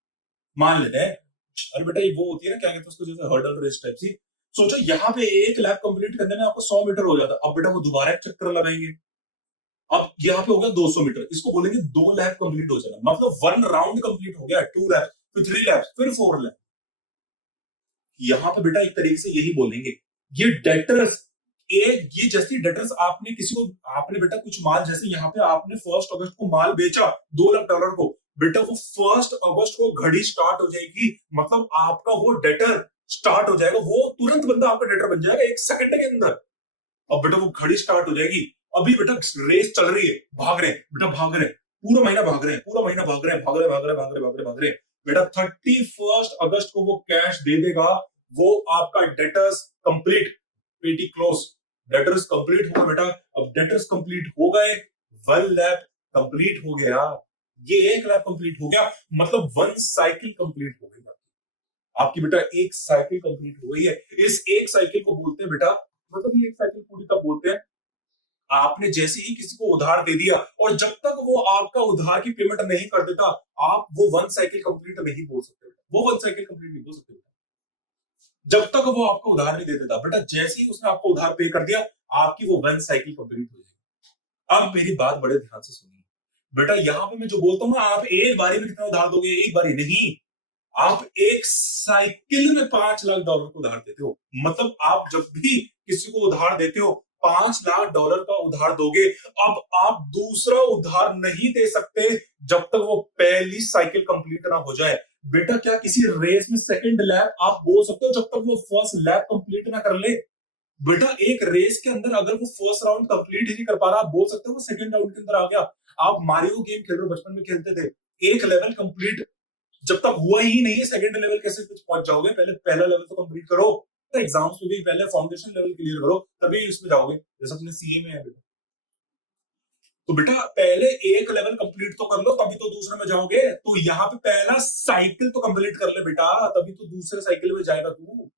मान लेते हैं। अरे बेटा ये वो होती है ना, क्या कहते हैं उसको, जैसे हर्डल रेस टाइप सी। सोचो यहाँ पे एक लैप कंप्लीट करने में आपको 100 मीटर हो जाता, अब बेटा वो दोबारा एक चक्कर लगाएंगे, अब यहाँ पे हो गया 200 मीटर, इसको बोलेंगे 2 लैप कंप्लीट हो जाना, मतलब 1 राउंड कंप्लीट हो गया, 2 लैप, फिर 3 लैप, फिर 4 लैप। यहाँ पे बेटा एक तरीके से यही बोलेंगे, ये डेटर्स, एक ये जैसी डेटर्स आपने किसी को, आपने बेटा कुछ माल, जैसे यहाँ पे आपने 1 अगस्त को माल बेचा $2 लाख को, बेटा वो 1 अगस्त को घड़ी स्टार्ट हो जाएगी, मतलब आपका वो डेटर स्टार्ट हो जाएगा, वो तुरंत बंदा आपका डेटर बन जाएगा 1 सेकंड के अंदर। अब बेटा वो घड़ी स्टार्ट हो जाएगी, अभी बेटा रेस चल रही है, भाग रहे हैं बेटा, भाग रहे हैं, पूरा महीना भाग रहे हैं, पूरा महीना भाग रहे हैं, भाग रहे भाग रहे भाग रहे भाग रहे भाग रहे। बेटा 31 अगस्त को वो कैश दे देगा, वो आपका डेटर्स कंप्लीट, पेटी क्लोज, डेटर्स कंप्लीट होगा बेटा। अब डेटर्स कंप्लीट हो गए, 1 लैप कंप्लीट हो गया, ये 1 लैप कंप्लीट हो गया, मतलब 1 साइकिल कंप्लीट हो गई आपकी बेटा, एक साइकिल कंप्लीट हो गई है। इस एक साइकिल को बोलते हैं बेटा, मतलब ये एक साइकिल पूरी तब बोलते हैं, आपने जैसे ही किसी को उधार दे दिया, और जब तक वो आपका उधार की पेमेंट नहीं कर देता, आप वो 1 साइकिल कंप्लीट नहीं बोल सकते, वो 1 साइकिल कंप्लीट नहीं बोल सकते जब तक वो आपको उधार नहीं दे देता। बेटा जैसे ही उसने आपको उधार पे कर दिया, आपकी वो 1 साइकिल कंप्लीट हो जाएगी। अब मेरी बात बड़े ध्यान से सुनिए बेटा, यहाँ पे मैं जो बोलता हूँ ना, आप एक बारी में कितना उधार दोगे, एक बारी नहीं, आप एक साइकिल में $5 लाख को उधार देते हो, मतलब आप जब भी किसी को उधार देते हो $5 लाख का उधार दोगे। अब आप दूसरा उधार नहीं दे सकते जब तक वो पहली साइकिल कंप्लीट ना हो जाए। बेटा क्या किसी रेस में सेकंड लैप आप बोल सकते हो जब तक वो फर्स्ट लैप कंप्लीट ना कर ले? बेटा एक रेस के अंदर अगर वो फर्स्ट राउंड कंप्लीट ही नहीं कर पा रहा, आप बोल सकते हो वो सेकंड राउंड के अंदर आ गया। आप मारियो गेम खेल रहे हो, बचपन में खेलते थे, एक लेवल कंप्लीट जब तक हुआ ही नहीं है, सेकंड लेवल कैसे कुछ पहुंच जाओगे? पहले पहला लेवल तो कंप्लीट करो, तो एग्जाम्स में भी पहले फाउंडेशन लेवल क्लियर करो, तभी इसमें जाओगे, जैसे अपने सीए में है बेटा। तो बेटा पहले एक लेवल कंप्लीट तो कर लो, तभी तो दूसरे में जाओगे। तो यहाँ पे पहला साइकिल तो कंप्लीट कर ले बेटा, तभी तो दूसरे साइकिल में जाएगा तू।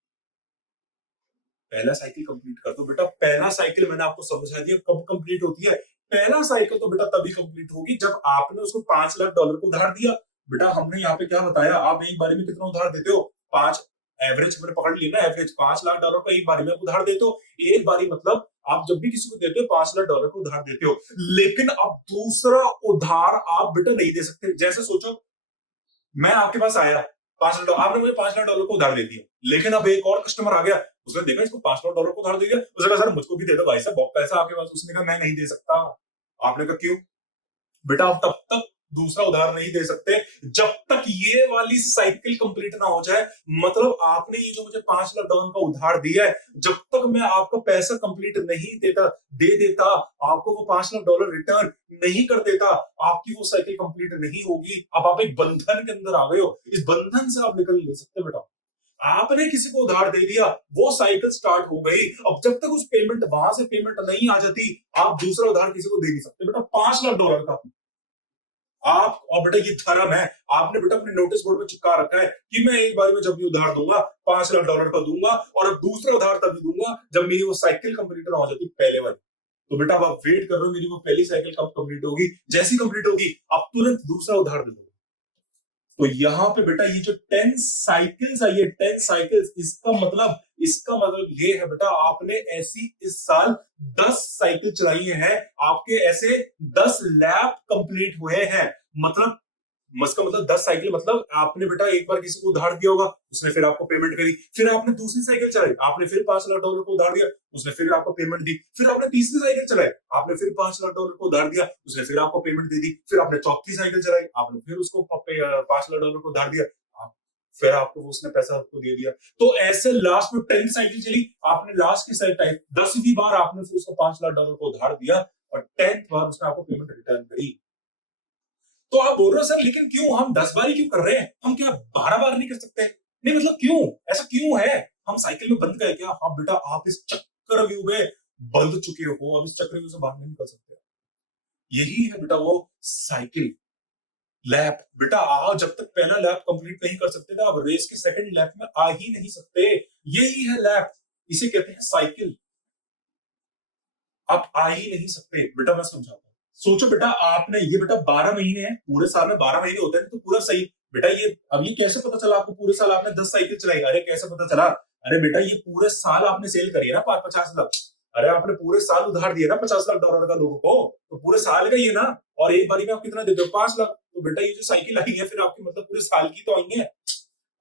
पहला साइकिल कंप्लीट कर दो बेटा। पहला साइकिल मैंने आपको समझा दिया कब कंप्लीट होती है। पहला साइकिल तो बेटा तभी कंप्लीट होगी जब आपने उसको $5 लाख को उधार दिया। बेटा हमने यहाँ पे क्या बताया, आप एक बारी में कितना उधार देते हो? 5, एवरेज मैंने पकड़ लिया ना, एवरेज $5 लाख को एक बारी में उधार देते हो। एक बारी मतलब आप जब भी किसी को देते हो $5 लाख को उधार देते हो। लेकिन अब दूसरा उधार आप बेटा नहीं दे सकते। जैसे सोचो मैं आपके पास आया, $5 लाख, आपने मुझे $5 लाख को उधार दे दिया, लेकिन अब एक और कस्टमर आ गया, उसने देखा इसको $5 लाख को उधार दे दिया, उसने कहा सर मुझको भी दे दो भाई साहब, बहुत पैसा आपके पास। उसने कहा मैं नहीं दे सकता। आपने कहा क्यों? बेटा आप तब तक दूसरा उधार नहीं दे सकते जब तक ये वाली साइकिल कंप्लीट ना हो जाए। मतलब आपने ये जो मुझे $5 लाख का उधार दिया है, जब तक मैं आपका पैसा कंप्लीट नहीं दे देता, आपको वो $5 लाख रिटर्न नहीं कर देता, आपकी वो साइकिल कंप्लीट नहीं होगी। अब आप एक बंधन के अंदर आ गए हो, इस बंधन से आप निकल नहीं सकते बेटा। आपने किसी को उधार दे दिया, वो साइकिल स्टार्ट हो गई। अब जब तक उस पेमेंट वहां से पेमेंट नहीं आ जाती, आप दूसरा उधार किसी को दे नहीं सकते बेटा। $5 लाख का आप, और बेटा ये धर्म है, आपने बेटा अपने नोटिस बोर्ड में चिपका रखा है कि मैं एक बार में जब भी उधार दूंगा $5 लाख का दूंगा, और अब दूसरा उधार तभी दूंगा जब मेरी वो साइकिल कंप्लीट ना हो जाती पहले वाली। तो बेटा अब आप वेट कर रहे हो मेरी वो पहली साइकिल कब कंप्लीट होगी। जैसी कंप्लीट होगी आप तुरंत दूसरा उधार दे दो। तो यहाँ पे बेटा ये जो 10 साइकिल्स आई है, 10 साइकिल्स, इसका मतलब ये है बेटा आपने ऐसी इस साल 10 साइकिल चलाई है, आपके ऐसे 10 लैप कंप्लीट हुए हैं। मतलब इसका मतलब 10 साइकिल, मतलब आपने बेटा एक बार किसी को उधार दिया होगा, उसने फिर आपको पेमेंट करी, फिर आपने दूसरी साइकिल चलाई, आपने फिर $5 लाख को उधार दिया, उसने फिर आपको पेमेंट दी, फिर आपने तीसरी साइकिल चलाई, आपने फिर $5 लाख को उधार दिया, उसने फिर आपको पेमेंट दे दी, फिर आपने चौथी साइकिल चलाई, आपने फिर उसको $5 लाख को उधार दिया, फिर आपको उसने पैसा आपको दे दिया। तो ऐसे लास्ट में 10 साइकिल चली, आपने लास्ट की टाइम 10वीं बार आपने फिर उसको $5 लाख को उधार दिया, और 10th बार उसने आपको पेमेंट रिटर्न करी। तो आप बोल रहे हो सर लेकिन क्यों हम 10 बार ही क्यों कर रहे हैं, हम क्या 12 बार नहीं कर सकते? नहीं मतलब क्यों, ऐसा क्यों है? हम साइकिल में बंद गए क्या? हाँ बेटा आप इस चक्रव्यूह में बंध चुके हो, अब इस चक्रव्यूह से बाहर नहीं निकल सकते। यही है बेटा वो साइकिल लैप। बेटा आप जब तक पहला लैप कंप्लीट नहीं कर सकते ना, आप रेस के सेकंड लैप में आ ही नहीं सकते। यही है लैप, इसे कहते हैं साइकिल। आप आ ही नहीं सकते। बेटा मैं समझाता हूँ, सोचो बेटा आपने ये बेटा 12 महीने हैं, पूरे साल में 12 महीने होते हैं तो पूरा सही। बेटा ये अब ये कैसे पता चला आपको पूरे साल आपने 10 साइकिल चलाई? अरे कैसे पता चला? अरे बेटा ये पूरे साल आपने सेल करी है ना 50 लाख। अरे आपने पूरे साल उधार दिए ना $50 लाख का लोगों को, तो पूरे साल का ही है ना। और एक बारी में आप कितना देते हो? 5 लाख। तो बेटा ये जो साइकिल आई है फिर आपकी मतलब पूरे साल की तो आई है।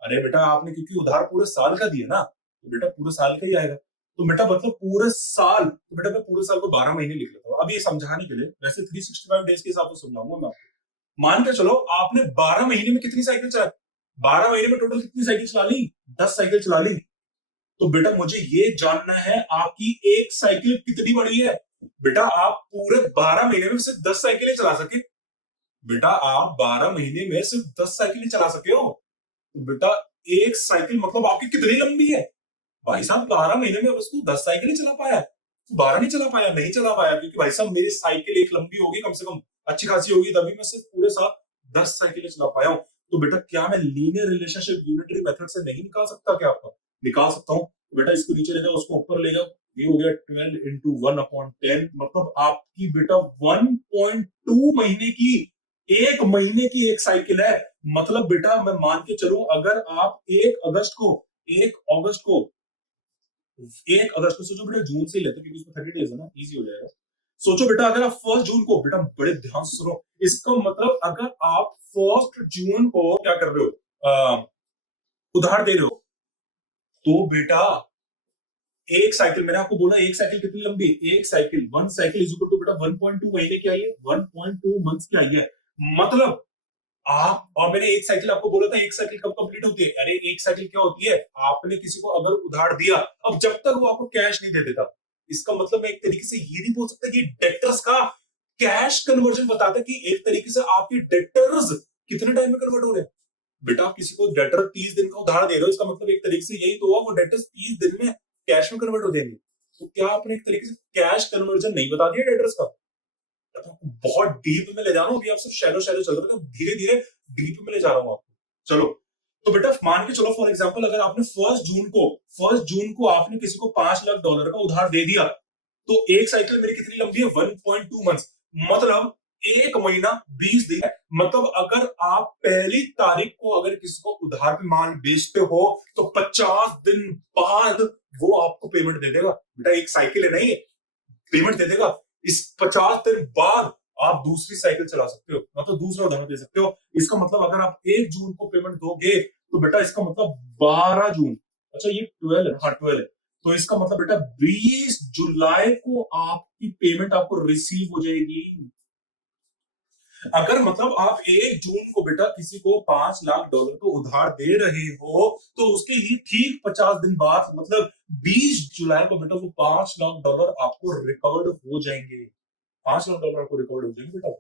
अरे बेटा आपने क्योंकि उधार पूरे साल का दिया ना, तो बेटा पूरे साल का ही आएगा। तो बेटा मतलब पूरे साल, तो बेटा मैं पूरे साल को 12 महीने लिख लेता हूँ। अब ये समझाने के लिए, वैसे 365 डेज के हिसाब से समझाऊंगा मैं आपको। मान के चलो आपने 12 महीने में कितनी साइकिल चलाई? 12 महीने में टोटल कितनी साइकिल चला ली? 10 साइकिल चला ली। तो बेटा मुझे ये जानना है आपकी एक साइकिल कितनी बड़ी है। बेटा आप पूरे 12 महीने में सिर्फ 10 साइकिलें चला सके। बेटा आप 12 महीने में सिर्फ 10 साइकिलें चला सके हो, तो बेटा एक साइकिल मतलब आपकी कितनी लंबी है? भाई साहब 12 महीने में बस तू 10 साइकिल ही चला पाया, तू 12 नहीं चला पाया, नहीं चला पाया, क्योंकि भाई साहब मेरी साइकिल एक लंबी होगी, कम से कम अच्छी खासी होगी, तभी मैं सिर्फ पूरे साल 10 साइकिलें चला पाया हूँ। तो बेटा क्या मैं लीनियर रिलेशनशिप यूनिटरी मेथड से नहीं निकाल सकता? क्या आपका निकाल सकता हूँ। बेटा इसको नीचे ले जाओ, उसको ऊपर ले जाओ, ये हो गया 12 into 1/10, मतलब आपकी बेटा 1.2 महीने की, एक महीने की एक साइकिल है। मतलब बेटा मैं मान के चलूं अगर आप 1 अगस्त को सोचो बेटा, जून से ही लेते क्योंकि इसमें 30 डेज है ना, इजी हो जाएगा। सोचो बेटा अगर आप 1 जून को, बेटा बड़े ध्यान से सुनो, इसका मतलब अगर आप 1 जून को क्या कर रहे हो, उधार दे रहे हो, तो बेटा एक साइकिल, मैंने आपको बोला एक साइकिल कितनी लंबी, एक cycle, 1 cycle is equal to बेटा 1.2 महीने की आई है, 1.2 मंथ्स की आई है। मतलब आप, और मैंने एक साइकिल आपको बोला था एक साइकिल कब कंप्लीट होती है? अरे एक साइकिल क्या होती है, आपने किसी को अगर उधार दिया, अब जब तक वो आपको कैश नहीं दे देता, इसका मतलब मैं एक तरीके से ये नहीं बोल सकता कि डेटर्स का कैश कन्वर्जन बताता है कि एक तरीके से आपके डेटर्स कितने टाइम में कन्वर्ट हो रहे हैं। बेटा आप किसी को डेटर 30 दिन का उधार दे रहे हो, इसका मतलब एक तरीके से यही तो हुआ वो डेटर्स 30 दिन में कैश में कन्वर्ट हो जाएंगे। तो क्या आपने एक तरीके से कैश कन्वर्जन नहीं बता दिया डेटर्स का? बहुत डीप में ले जा रहा हूँ, अभी आप सिर्फ शैलो शैलो चल रहे हो, धीरे धीरे डीप में ले जा रहा हूँ आपको। चलो तो बेटा मान के चलो फॉर एग्जांपल अगर आपने फर्स्ट जून को आपने किसी को $5 लाख का उधार दे दिया, तो एक साइकिल मेरी कितनी लंबी है 1.2 मंथ्स, मतलब एक महीना 20 दिन है। मतलब अगर आप पहली तारीख को अगर किसी को उधार पे माल बेचते हो तो 50 दिन बाद वो आपको पेमेंट दे देगा। बेटा एक साइकिल है नहीं, पेमेंट दे देगा। इस 50 दिन बाद आप दूसरी साइकिल चला सकते हो, मतलब दूसरा उधार दे सकते हो। इसका मतलब अगर आप 1 जून को पेमेंट दोगे तो बेटा इसका मतलब 12 जून, अच्छा ये 12 है, हाँ 12 है, तो इसका मतलब बेटा 20 जुलाई को आपकी पेमेंट आपको रिसीव हो जाएगी। अगर मतलब आप 1 जून को बेटा किसी को $5 लाख को उधार दे रहे हो तो उसके ही ठीक 50 दिन बाद मतलब 20 जुलाई को बेटा वो $5 लाख आपको रिकवर्ड हो जाएंगे। $5 लाख आपको रिकवर्ड हो जाएंगे बेटा।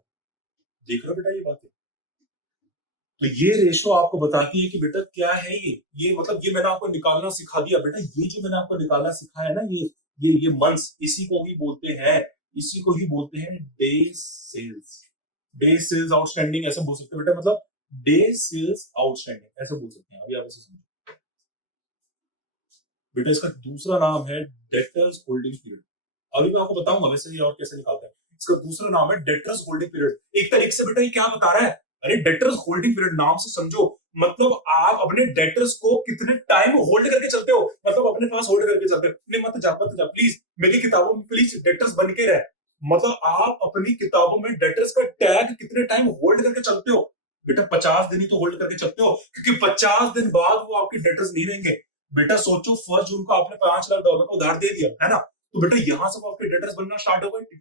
देख रहे हो बेटा ये बात है। तो ये रेशो आपको बताती है कि बेटा क्या है ये मतलब ये मैंने आपको निकालना सिखा दिया बेटा। ये जो मैंने आपको निकालना सिखाया है ना, ये मंथ्स, इसी को ही बोलते हैं, इसी को ही बोलते हैं डे सेल्स आउटस्टैंडिंग, ऐसा बोल सकते हैं बेटा। मतलब डे सेल्स आउटस्टैंडिंग ऐसे बोल सकते हैं। अभी आप ऐसे समझो बेटा। इसका दूसरा नाम है डेटर्स होल्डिंग पीरियड। अभी मैं आपको बताऊंगा वैसे ये और कैसे निकालते हैं। इसका दूसरा नाम है डेटर्स होल्डिंग पीरियड। एक तरीके से बेटा ये क्या बता रहा है, अरे डेटर्स होल्डिंग पीरियड नाम से समझो, मतलब आप अपने डेटर्स को कितने टाइम होल्ड करके चलते हो, मतलब अपने पास होल्ड करके चलते हो। नहीं मत जा प्लीज, मेरी किताबों में प्लीज डेटर्स बन के रहे। मतलब आप अपनी किताबों में डेटर्स का टैग कितने टाइम होल्ड करके चलते हो। बेटा 50 दिन ही तो होल्ड करके चलते हो, क्योंकि 50 दिन बाद वो आपके डेटर्स नहीं रहेंगे। बेटा सोचो 1 जून को आपने $5 लाख का उधार दे दिया है ना, तो बेटा यहां से वो आपके डेटर्स बनना स्टार्ट हो गए,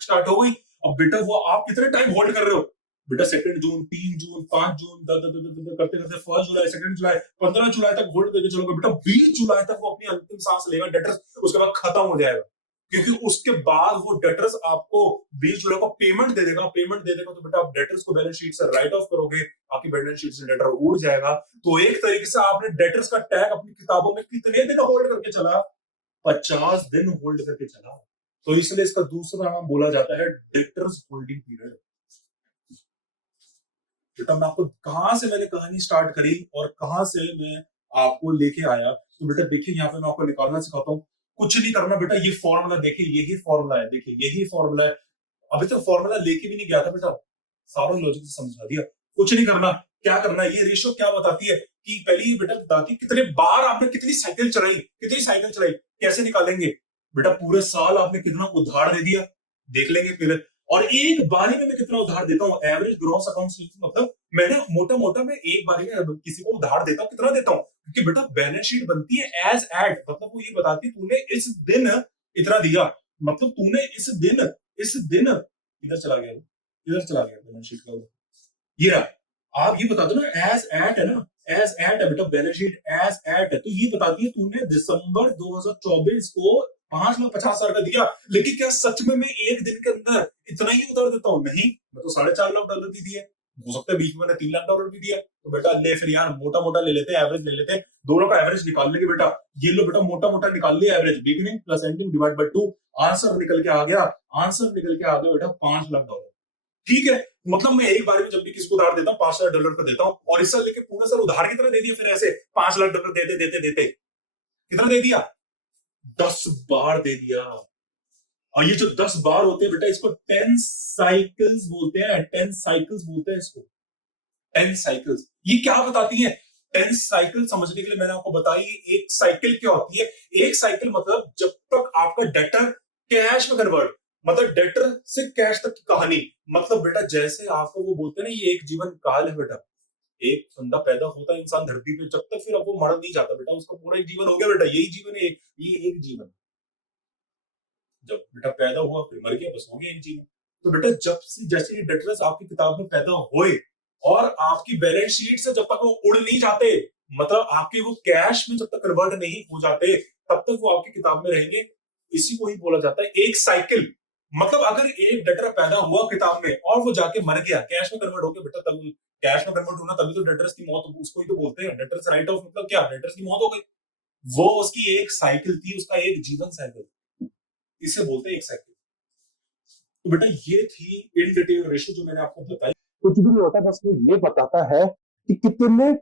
स्टार्ट हो गई। अब बेटा वो आप कितने टाइम होल्ड कर रहे हो। बेटा 2 जून, 3 जून, 5 जून, करते करते 1 जुलाई, 2 जुलाई, 15 जुलाई तक होल्ड करके चलोगे बेटा। 20 जुलाई तक वो अपनी अंतिम सांस लेगा डेटर्स, उसके बाद खत्म हो जाएगा। क्योंकि उसके बाद वो डेटर्स आपको 20 जुलाई को पेमेंट दे देगा। पेमेंट दे देगा तो बेटा आप डेटर्स को बैलेंस शीट से राइट ऑफ करोगे, आपकी बैलेंस शीट से डेटर उड़ जाएगा। तो एक तरीके से आपने डेटर्स का टैग अपनी किताबों में कितने दिन होल्ड करके चला, 50 दिन होल्ड करके चला। तो इसलिए इसका दूसरा नाम बोला जाता है डेटर्स होल्डिंग पीरियड। बेटा मैं आपको कहां से मैंने कहानी स्टार्ट करी और कहां से मैं आपको लेके आया, तो बेटा देखिए यहाँ पे मैं आपको निकालना सिखाता हूँ। कुछ नहीं करना बेटा, ये फॉर्मूला देखिए, यही फॉर्मूला है, देखिए यही फॉर्मूला है। अभी तो फॉर्मूला लेके भी नहीं गया था बेटा, सारा लॉजिक से समझा दिया। कुछ नहीं करना, क्या करना है, ये रेशियो क्या बताती है कि पहले ये बेटा बताती है कितने बार आपने कितनी साइकिल चलाई, कितनी साइकिल चलाई। कैसे निकालेंगे बेटा, पूरे साल आपने कितना उधार दे दिया, देख लेंगे फिर। और एक बारी में मैं कितना उधार देता हूँ, एवरेज ग्रॉस अकाउंट, मतलब मैंने मोटा मोटा मैं एक बारी में किसी को उधार देता हूँ, कितना देता हूँ, क्योंकि बेटा बैलेंस शीट बनती है एज एट, मतलब वो ये बताती है तूने इस दिन इतना दिया, मतलब तूने इस दिन इधर चला गया, इधर चला गया बैलेंस शीट का ये रहा। आप ये बता दो ना, एज एट है ना, एज एट है बेटा, बैलेंस शीट एज एट है, तो ये बताती है तूने दिसंबर 2024 को 5,50,000 का दिया। लेकिन क्या सच में मैं एक दिन के अंदर इतना ही उधार देता हूँ? नहीं, मैं तो $4.5 लाख भी दिए, हो सकता है बीच में मैंने $3 लाख भी दिया। तो बेटा ले फिर यार मोटा मोटा ले लेते हैं, एवरेज ले लेते हैं, दोनों का एवरेज निकाल लेंगे बेटा। ये लो बेटा मोटा मोटा निकाल लिया average, beginning plus ending divide by 2, answer निकल के आ गया, आंसर निकल के आ गया बेटा $5 लाख। ठीक है, मतलब मैं एक बार में जब भी किसी को उधार देता हूँ $5,000 का देता हूँ, और इस साल लेके पूरा साल उधार की तरह दे दिया, फिर ऐसे $5 लाख देते देते देते कितना दे दिया, 10 बार दे दिया। और ये जो 10 बार होते हैं बेटा, इसको 10 साइकिल्स बोलते हैं, 10 साइकिल्स बोलते हैं इसको, 10 साइकिल्स। ये क्या बताती है, 10 साइकिल समझने के लिए मैंने आपको बताई एक साइकिल क्या होती है। एक साइकिल मतलब जब तक आपका डेटर कैश में कन्वर्ट, मतलब डेटर से कैश तक की कहानी। मतलब बेटा जैसे आपको वो बोलते हैं ना, ये एक जीवन काल है बेटा। एक बंदा पैदा होता है इंसान धरती पे, जब तक फिर अब वो मर नहीं जाता बेटा, उसका पूरा एक जीवन हो गया बेटा, यही जीवन है, ये एक जीवन। जब बेटा पैदा हुआ फिर मर गया, बस हो गया एक जीवन। तो बेटा जब से जैसे ये डेटर्स आपकी किताब में पैदा हुए और आपकी बैलेंस शीट से जब तक वो उड़ नहीं जाते, मतलब आपके वो कैश में जब तक कन्वर्ट नहीं हो जाते, तब तक वो आपकी किताब में रहेंगे। इसी को ही बोला जाता है एक साइकिल। मतलब अगर एक डेटर पैदा हुआ किताब में और वो जाके मर गया, कैश में कन्वर्ट हो गया बेटा, तब कैश में कन्वर्ट होना तभी तो डेटर्स की मौत, उसको ही तो बोलते हैं डेटर्स राइट ऑफ, मतलब क्या, डेटर्स की मौत हो गई। वो उसकी एक साइकिल थी, उसका एक जीवन साइकिल, इसे बोलते हैं एक साइकिल। तो बेटा ये थी इन डिटेल रेशियो जो मैंने आपको बताई। कुछ भी नहीं होता, बस वो ये बताता है कि कितने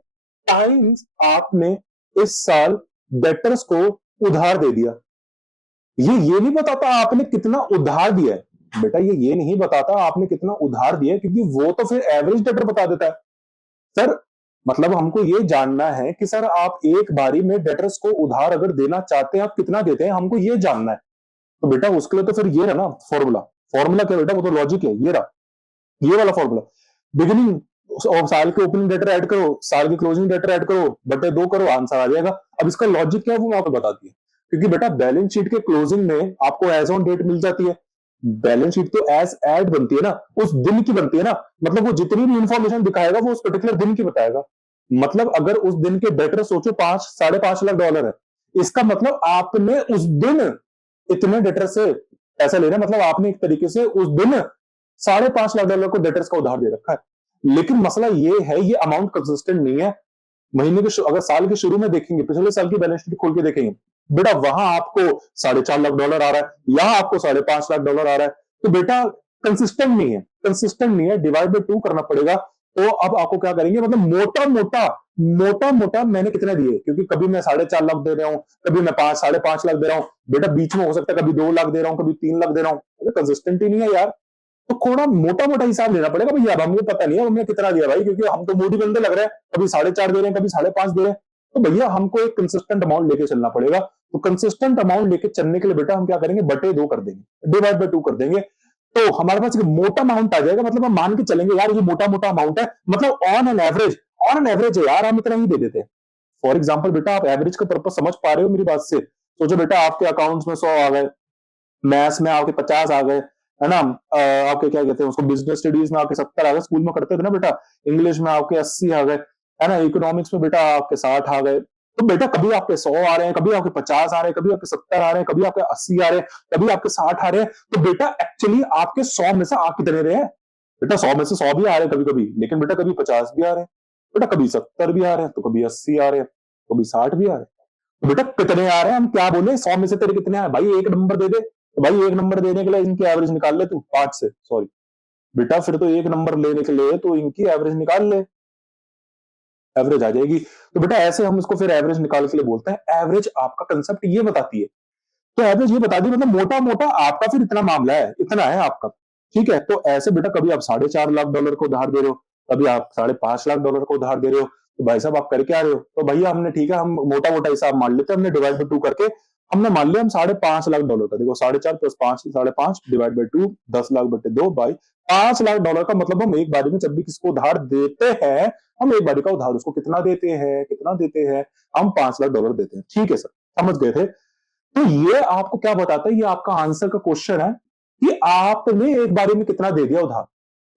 टाइम्स आपने इस साल डेटर्स को उधार दे दिया। ये नहीं बताता आपने कितना उधार दिया है बेटा, ये नहीं बताता आपने कितना उधार दिया है, क्योंकि वो तो फिर एवरेज डेटर बता देता है। सर मतलब हमको ये जानना है कि सर आप एक बारी में डेटर्स को उधार अगर देना चाहते हैं, आप कितना देते हैं, हमको ये जानना है। तो बेटा उसके लिए तो फिर ये रहा ना फॉर्मूला। फॉर्मूला क्या बेटा, वो तो लॉजिक है, ये रहा ये वाला फॉर्मूला। बिगिनिंग और साल के ओपनिंग डेटर ऐड करो, साल के क्लोजिंग डेटर ऐड करो, बटे 2 करो, आंसर आ जाएगा। अब इसका लॉजिक क्या है वो मैं आपको बता दिया। क्योंकि बेटा बैलेंस शीट के क्लोजिंग में आपको एज ऑन डेट मिल जाती है, बैलेंस शीट तो एज एड बनती है ना, उस दिन की बनती है ना। मतलब वो जितनी भी इंफॉर्मेशन दिखाएगा वो उस पर्टिकुलर दिन की बताएगा। मतलब अगर उस दिन के डेटर सोचो 5-5.5 लाख डॉलर है, इसका मतलब आपने उस दिन इतने डेटर से पैसा ले रहे हैं, मतलब आपने एक तरीके से उस दिन 5.5 लाख डॉलर को डेटर्स का उधार दे रखा है। लेकिन मसला ये है, ये अमाउंट कंसिस्टेंट नहीं है। महीने के अगर साल के शुरू में देखेंगे, पिछले साल की बैलेंस शीट खोल के देखेंगे, बेटा वहां आपको 4.5 लाख डॉलर आ रहा है, यहां आपको 5.5 लाख डॉलर आ रहा है। तो बेटा कंसिस्टेंट नहीं है, कंसिस्टेंट नहीं है, डिवाइड बाय 2 करना पड़ेगा। तो अब आपको क्या करेंगे, मतलब मोटा मोटा मोटा मोटा मैंने कितने दिए, क्योंकि कभी मैं 4.5 लाख दे रहा हूं, कभी मैं 5-5.5 लाख दे रहा हूं, बेटा बीच में हो सकता है कभी 2 लाख दे रहा हूं, कभी 3 लाख दे रहा हूं, कंसिस्टेंट ही नहीं है यार। तो थोड़ा मोटा मोटा हिसाब लेना पड़ेगा भैया। अब हमें पता नहीं है हमने कितना दिया भाई, क्योंकि हम तो मोटी बंदे लग रहे हैं, कभी 4.5 दे रहे हैं, कभी 5.5 दे रहे हैं। तो भैया हमको एक कंसिस्टेंट अमाउंट लेके चलना पड़ेगा। तो कंसिस्टेंट अमाउंट लेके चलने के लिए बेटा हम क्या करेंगे, बटे 2 कर देंगे, डिवाइड बाय 2 कर देंगे। तो हमारे पास एक मोटा अमाउंट आ जाएगा। मतलब हम मान के चलेंगे यार ये मोटा मोटा अमाउंट है, मतलब ऑन एन एवरेज है यार, हम इतना ही दे देते हैं। फॉर एग्जाम्पल बेटा आप एवरेज का पर्पज समझ पा रहे हो मेरी बात से? सोचो बेटा आपके अकाउंट्स में 100 आ गए, मैथ्स में आपके 50 आ गए, है ना, आपके क्या कहते हैं उसको, बिजनेस स्टडीज में आपके 70 आ गए, स्कूल में करते थे ना बेटा। इंग्लिश में आपके 80 आ गए, है ना, इकोनॉमिक्स में बेटा आपके 60 आ गए। तो बेटा कभी आपके 100 आ रहे हैं, कभी आपके 50 आ रहे हैं, कभी आपके 70 आ रहे हैं, कभी आपके 80 आ रहे हैं, कभी आपके 60 आ रहे हैं। तो बेटा एक्चुअली आपके 100 में से आ कितने रहे हैं? बेटा 100 में से 100 भी आ रहे हैं कभी कभी, लेकिन बेटा कभी 50 भी आ रहे हैं, बेटा कभी 70 भी आ रहे हैं, तो कभी 80 आ रहे हैं, कभी 60 भी आ रहे हैं। तो बेटा कितने आ रहे हैं, हम क्या बोले, 100 में से तेरे कितने आए भाई, एक नंबर दे दे। तो भाई एक नंबर देने के लिए इनकी एवरेज निकाल ले तू 5 से, सॉरी बेटा, फिर तो एक नंबर लेने के लिए तो इनकी एवरेज निकाल ले, एवरेज आ जाएगी। तो बेटा ऐसे हम इसको फिर एवरेज निकाल के लिए बोलते हैं। एवरेज आपका कंसेप्ट ये बताती है। तो एवरेज ये बता दी, मतलब मोटा मोटा आपका फिर इतना मामला है, इतना है आपका। ठीक है, तो ऐसे बेटा कभी आप 4.5 लाख डॉलर को उधार दे रहे हो, कभी आप 5.5 लाख डॉलर को उधार दे रहे हो। तो भाई साहब आप करके आ रहे हो, तो भैया हमने ठीक है, हम मोटा मोटा हिसाब मान लेते हैं, हमने डिवाइड बाई 2 करके हमने मान लिया हम 5.5 लाख डॉलर का। देखो 4.5 प्लस 5 5.5 डिवाइड बाई 2, 10 लाख बटे 2 बाई 5 लाख डॉलर का मतलब हम एक बारी में जब भी किसको उधार देते हैं, हम एक बारी का उधार उसको कितना देते हैं, कितना देते हैं, हम 5 लाख डॉलर देते हैं। ठीक है सर, समझ गए थे। तो ये आपको क्या बताता है, ये आपका आंसर का क्वेश्चन है कि आपने एक बारी में कितना दे दिया उधार।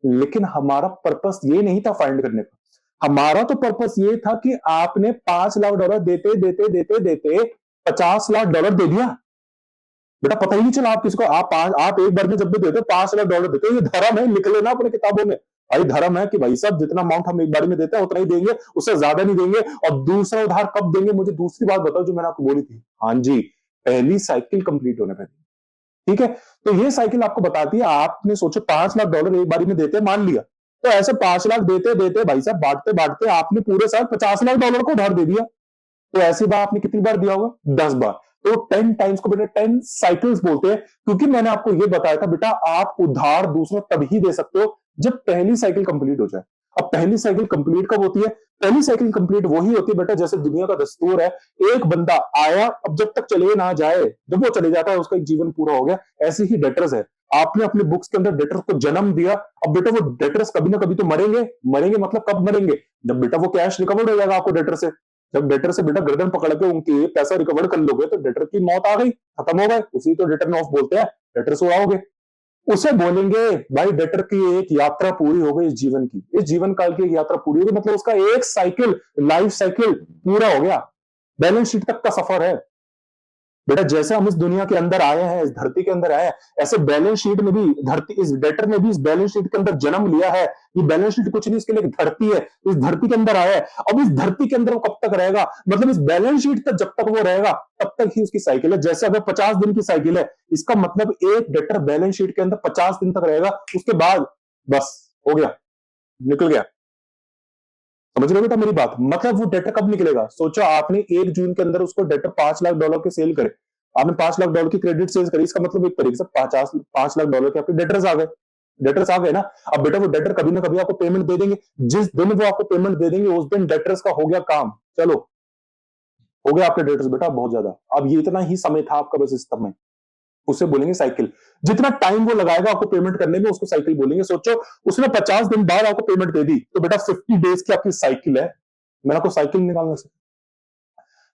लेकिन हमारा पर्पस ये नहीं था फाइंड करने का, हमारा तो पर्पस ये था कि आपने 5 लाख डॉलर देते देते देते देते 50 लाख डॉलर दे दिया। बेटा पता ही नहीं चला आप किसको, आप एक बार में जब भी देते 5 लाख डॉलर देते, ये धर्म है, लिख लेना अपने किताबों में। भाई धर्म है कि भाई साहब जितना अमाउंट हम एक बार में देते हैं उतना ही देंगे, उससे ज्यादा नहीं देंगे। और दूसरा उधार कब देंगे, मुझे दूसरी बात बताओ जो मैंने आपको बोली थी। हाँ जी, पहली साइकिल कंप्लीट होने पर। ठीक है, तो ये साइकिल आपको बताती है, आपने सोचो 5 लाख डॉलर एक बारी में देते, मान लिया, तो ऐसे 5 लाख देते देते भाई साहब बांटते बांटते आपने पूरे साल 50 लाख डॉलर को उधार दे दिया। तो ऐसी बार आपने कितनी बार दिया होगा, 10 बार। तो 10 टाइम्स को बेटा 10 साइकिल्स बोलते हैं, क्योंकि मैंने आपको यह बताया था बेटा आप उधार दूसरों तभी दे सकते हो जब पहली साइकिल कंप्लीट हो जाए। अब पहली साइकिल कंप्लीट कब होती है, पहली साइकिल कंप्लीट वही होती है बेटा जैसे दुनिया का दस्तूर है, एक बंदा आया, अब जब तक चले ना जाए, जब वो चले जाता है उसका एक जीवन पूरा हो गया। ऐसे ही डेटर्स है, आपने अपने बुक्स के अंदर डेटर्स को जन्म दिया, अब बेटा वो डेटर्स कभी ना कभी तो मरेंगे। मरेंगे मतलब कब मरेंगे, जब बेटा वो कैश रिकवर हो जाएगा आपको डेटर से। जब डेटर से बेटा गर्दन पकड़ के उनके पैसा रिकवर कर लोगे तो डेटर की मौत आ गई, खत्म हो गए, उसी तो डेटर ऑफ बोलते हैं, डेटर से उड़ाओगे, उसे बोलेंगे भाई डेटर की एक यात्रा पूरी हो गई, इस जीवन की, इस जीवन काल की एक यात्रा पूरी हो गई, मतलब उसका एक साइकिल, लाइफ साइकिल पूरा हो गया, बैलेंस शीट तक का सफर है। बेटा जैसे हम इस दुनिया के अंदर आए हैं, इस धरती के अंदर आए हैं, ऐसे बैलेंस शीट में भी धरती, इस डेटर ने भी इस बैलेंस शीट के अंदर जन्म लिया है। ये बैलेंस शीट कुछ नहीं, इसके लिए एक धरती है, इस धरती के अंदर आया है। अब इस धरती के अंदर वो कब तक रहेगा, मतलब इस बैलेंस शीट तक जब तक वो रहेगा तब तक ही उसकी साइकिल है। जैसे अगर 50 दिन की साइकिल है, इसका मतलब एक डेटर बैलेंस शीट के अंदर 50 दिन तक रहेगा, उसके बाद बस हो गया, निकल गया। समझ रहे हो बेटा मेरी बात? मतलब वो डेटर कब निकलेगा? सोचो आपने 1 जून के अंदर उसको डेटर $5 लाख के सेल करे, आपने $5 लाख की क्रेडिट सेल्स करी, इसका मतलब एक तरीके से 50 $5 लाख के आपके डेटर्स आ गए। डेटर्स आ गए ना। अब बेटा वो डेटर कभी ना कभी आपको पेमेंट दे देंगे, जिस दिन वो आपको पेमेंट दे देंगे उस दिन डेटर्स का हो गया काम। चलो हो गया आपके डेटर्स बेटा बहुत ज्यादा। अब ये इतना ही समय था आपका बस सिस्टम में, उसे बोलेंगे साइकिल। जितना टाइम वो लगाएगा आपको पेमेंट करने में उसको साइकिल बोलेंगे। सोचो उसने 50 दिन बाद आपको पेमेंट दे दी तो बेटा 50 डेज की आपकी साइकिल है। मैंने आपको साइकिल निकालना सिखाया।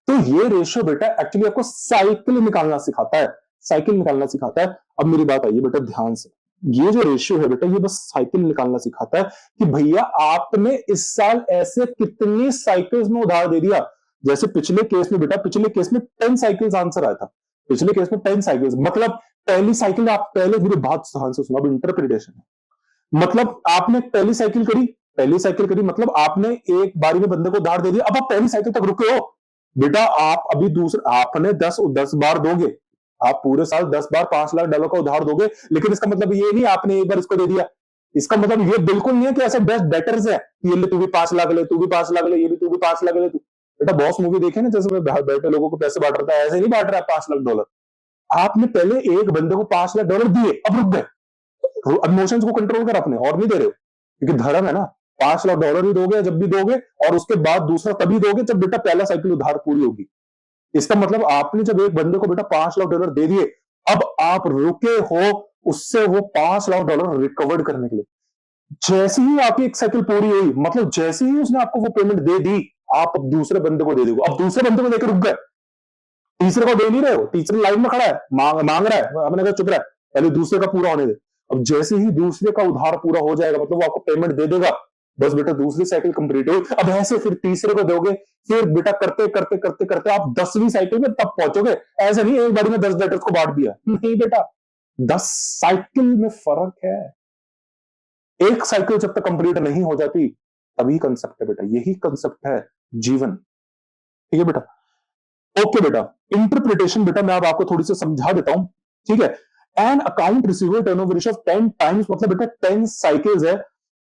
तो ये रेशियो बेटा एक्चुअली आपको साइकिल निकालना सिखाता है, साइकिल निकालना सिखाता है। अब मेरी बात आइए बेटा ध्यान से, ये जो रेशियो है बेटा ये बस साइकिल निकालना सिखाता है कि भैया आपने इस साल ऐसे कितनी साइकिल्स में उधार दे दिया। जैसे पिछले केस में बेटा, पिछले केस में 10 साइकिल्स आंसर आया था, पिछले केस में 10 साइकिल्स। मतलब पहली साइकिल, आप पहले मेरी बात ध्यान से सुनो, अब इंटरप्रिटेशन है। मतलब आपने पहली साइकिल करी, पहली साइकिल करी मतलब आपने एक बारी में बंदे को उधार दे दिया। अब आप पहली साइकिल तक रुके हो बेटा, आप अभी दूसरा आपने 10 बार दोगे, आप पूरे साल 10 बार $5 लाख का उधार दोगे। लेकिन इसका मतलब ये नहीं आपने एक बार इसको दे दिया, इसका मतलब ये बिल्कुल नहीं है कि ऐसे बेस्ट डेटर्स है, ये ले तू भी 5 लाख ले, तू भी 5 लाख ले, ये भी तू भी 5 लाख ले। तू बेटा बॉस मूवी देखे ना, जैसे बैठे लोगों को पैसे बांट रहा था, ऐसे नहीं बांट रहा है $5 लाख। आपने पहले एक बंदे को $5 लाख दिए, अब रुक गए, इमोशंस को कंट्रोल कर अपने, और नहीं दे रहे हो क्योंकि धर्म है ना। $5 लाख ही दोगे जब भी दोगे, और उसके बाद दूसरा तभी दोगे जब बेटा पहला साइकिल उधार पूरी होगी। इसका मतलब आपने जब एक बंदे को बेटा $5 लाख दे दिए, अब आप रुके हो उससे वो $5 लाख रिकवर करने के लिए। जैसे ही आपकी एक साइकिल पूरी हुई, मतलब जैसे ही उसने आपको वो पेमेंट दे दी, आप अब दूसरे बंदे को दे दोगे। अब दूसरे बंदे को देकर रुक गए, तीसरे को दे नहीं रहे हो, तीसरे लाइन में खड़ा है, मांग रहा है, आपने कहा चुप रहा है, पहले दूसरे का पूरा होने दे। अब जैसे ही दूसरे का उधार पूरा हो जाएगा, मतलब वो आपको पेमेंट दे देगा, बस बेटा दूसरी साइकिल कंप्लीट हो। अब ऐसे फिर तीसरे को दोगे, फिर बेटा करते करते करते करते आप 10वीं साइकिल में तब पहुंचोगे। ऐसे नहीं एक बारी में 10 डेटर्स को बांट दिया, नहीं बेटा, 10 साइकिल में फर्क है। एक साइकिल जब तक कंप्लीट नहीं हो जाती तभी कंसेप्ट है बेटा, यही कंसेप्ट है जीवन। ठीक है बेटा, ओके बेटा। इंटरप्रिटेशन बेटा मैं अब आपको थोड़ी सी समझा देता हूं, ठीक है। An account receivable turnover ratio of 10 times, मतलब बेटा 10 साइकिल्स है,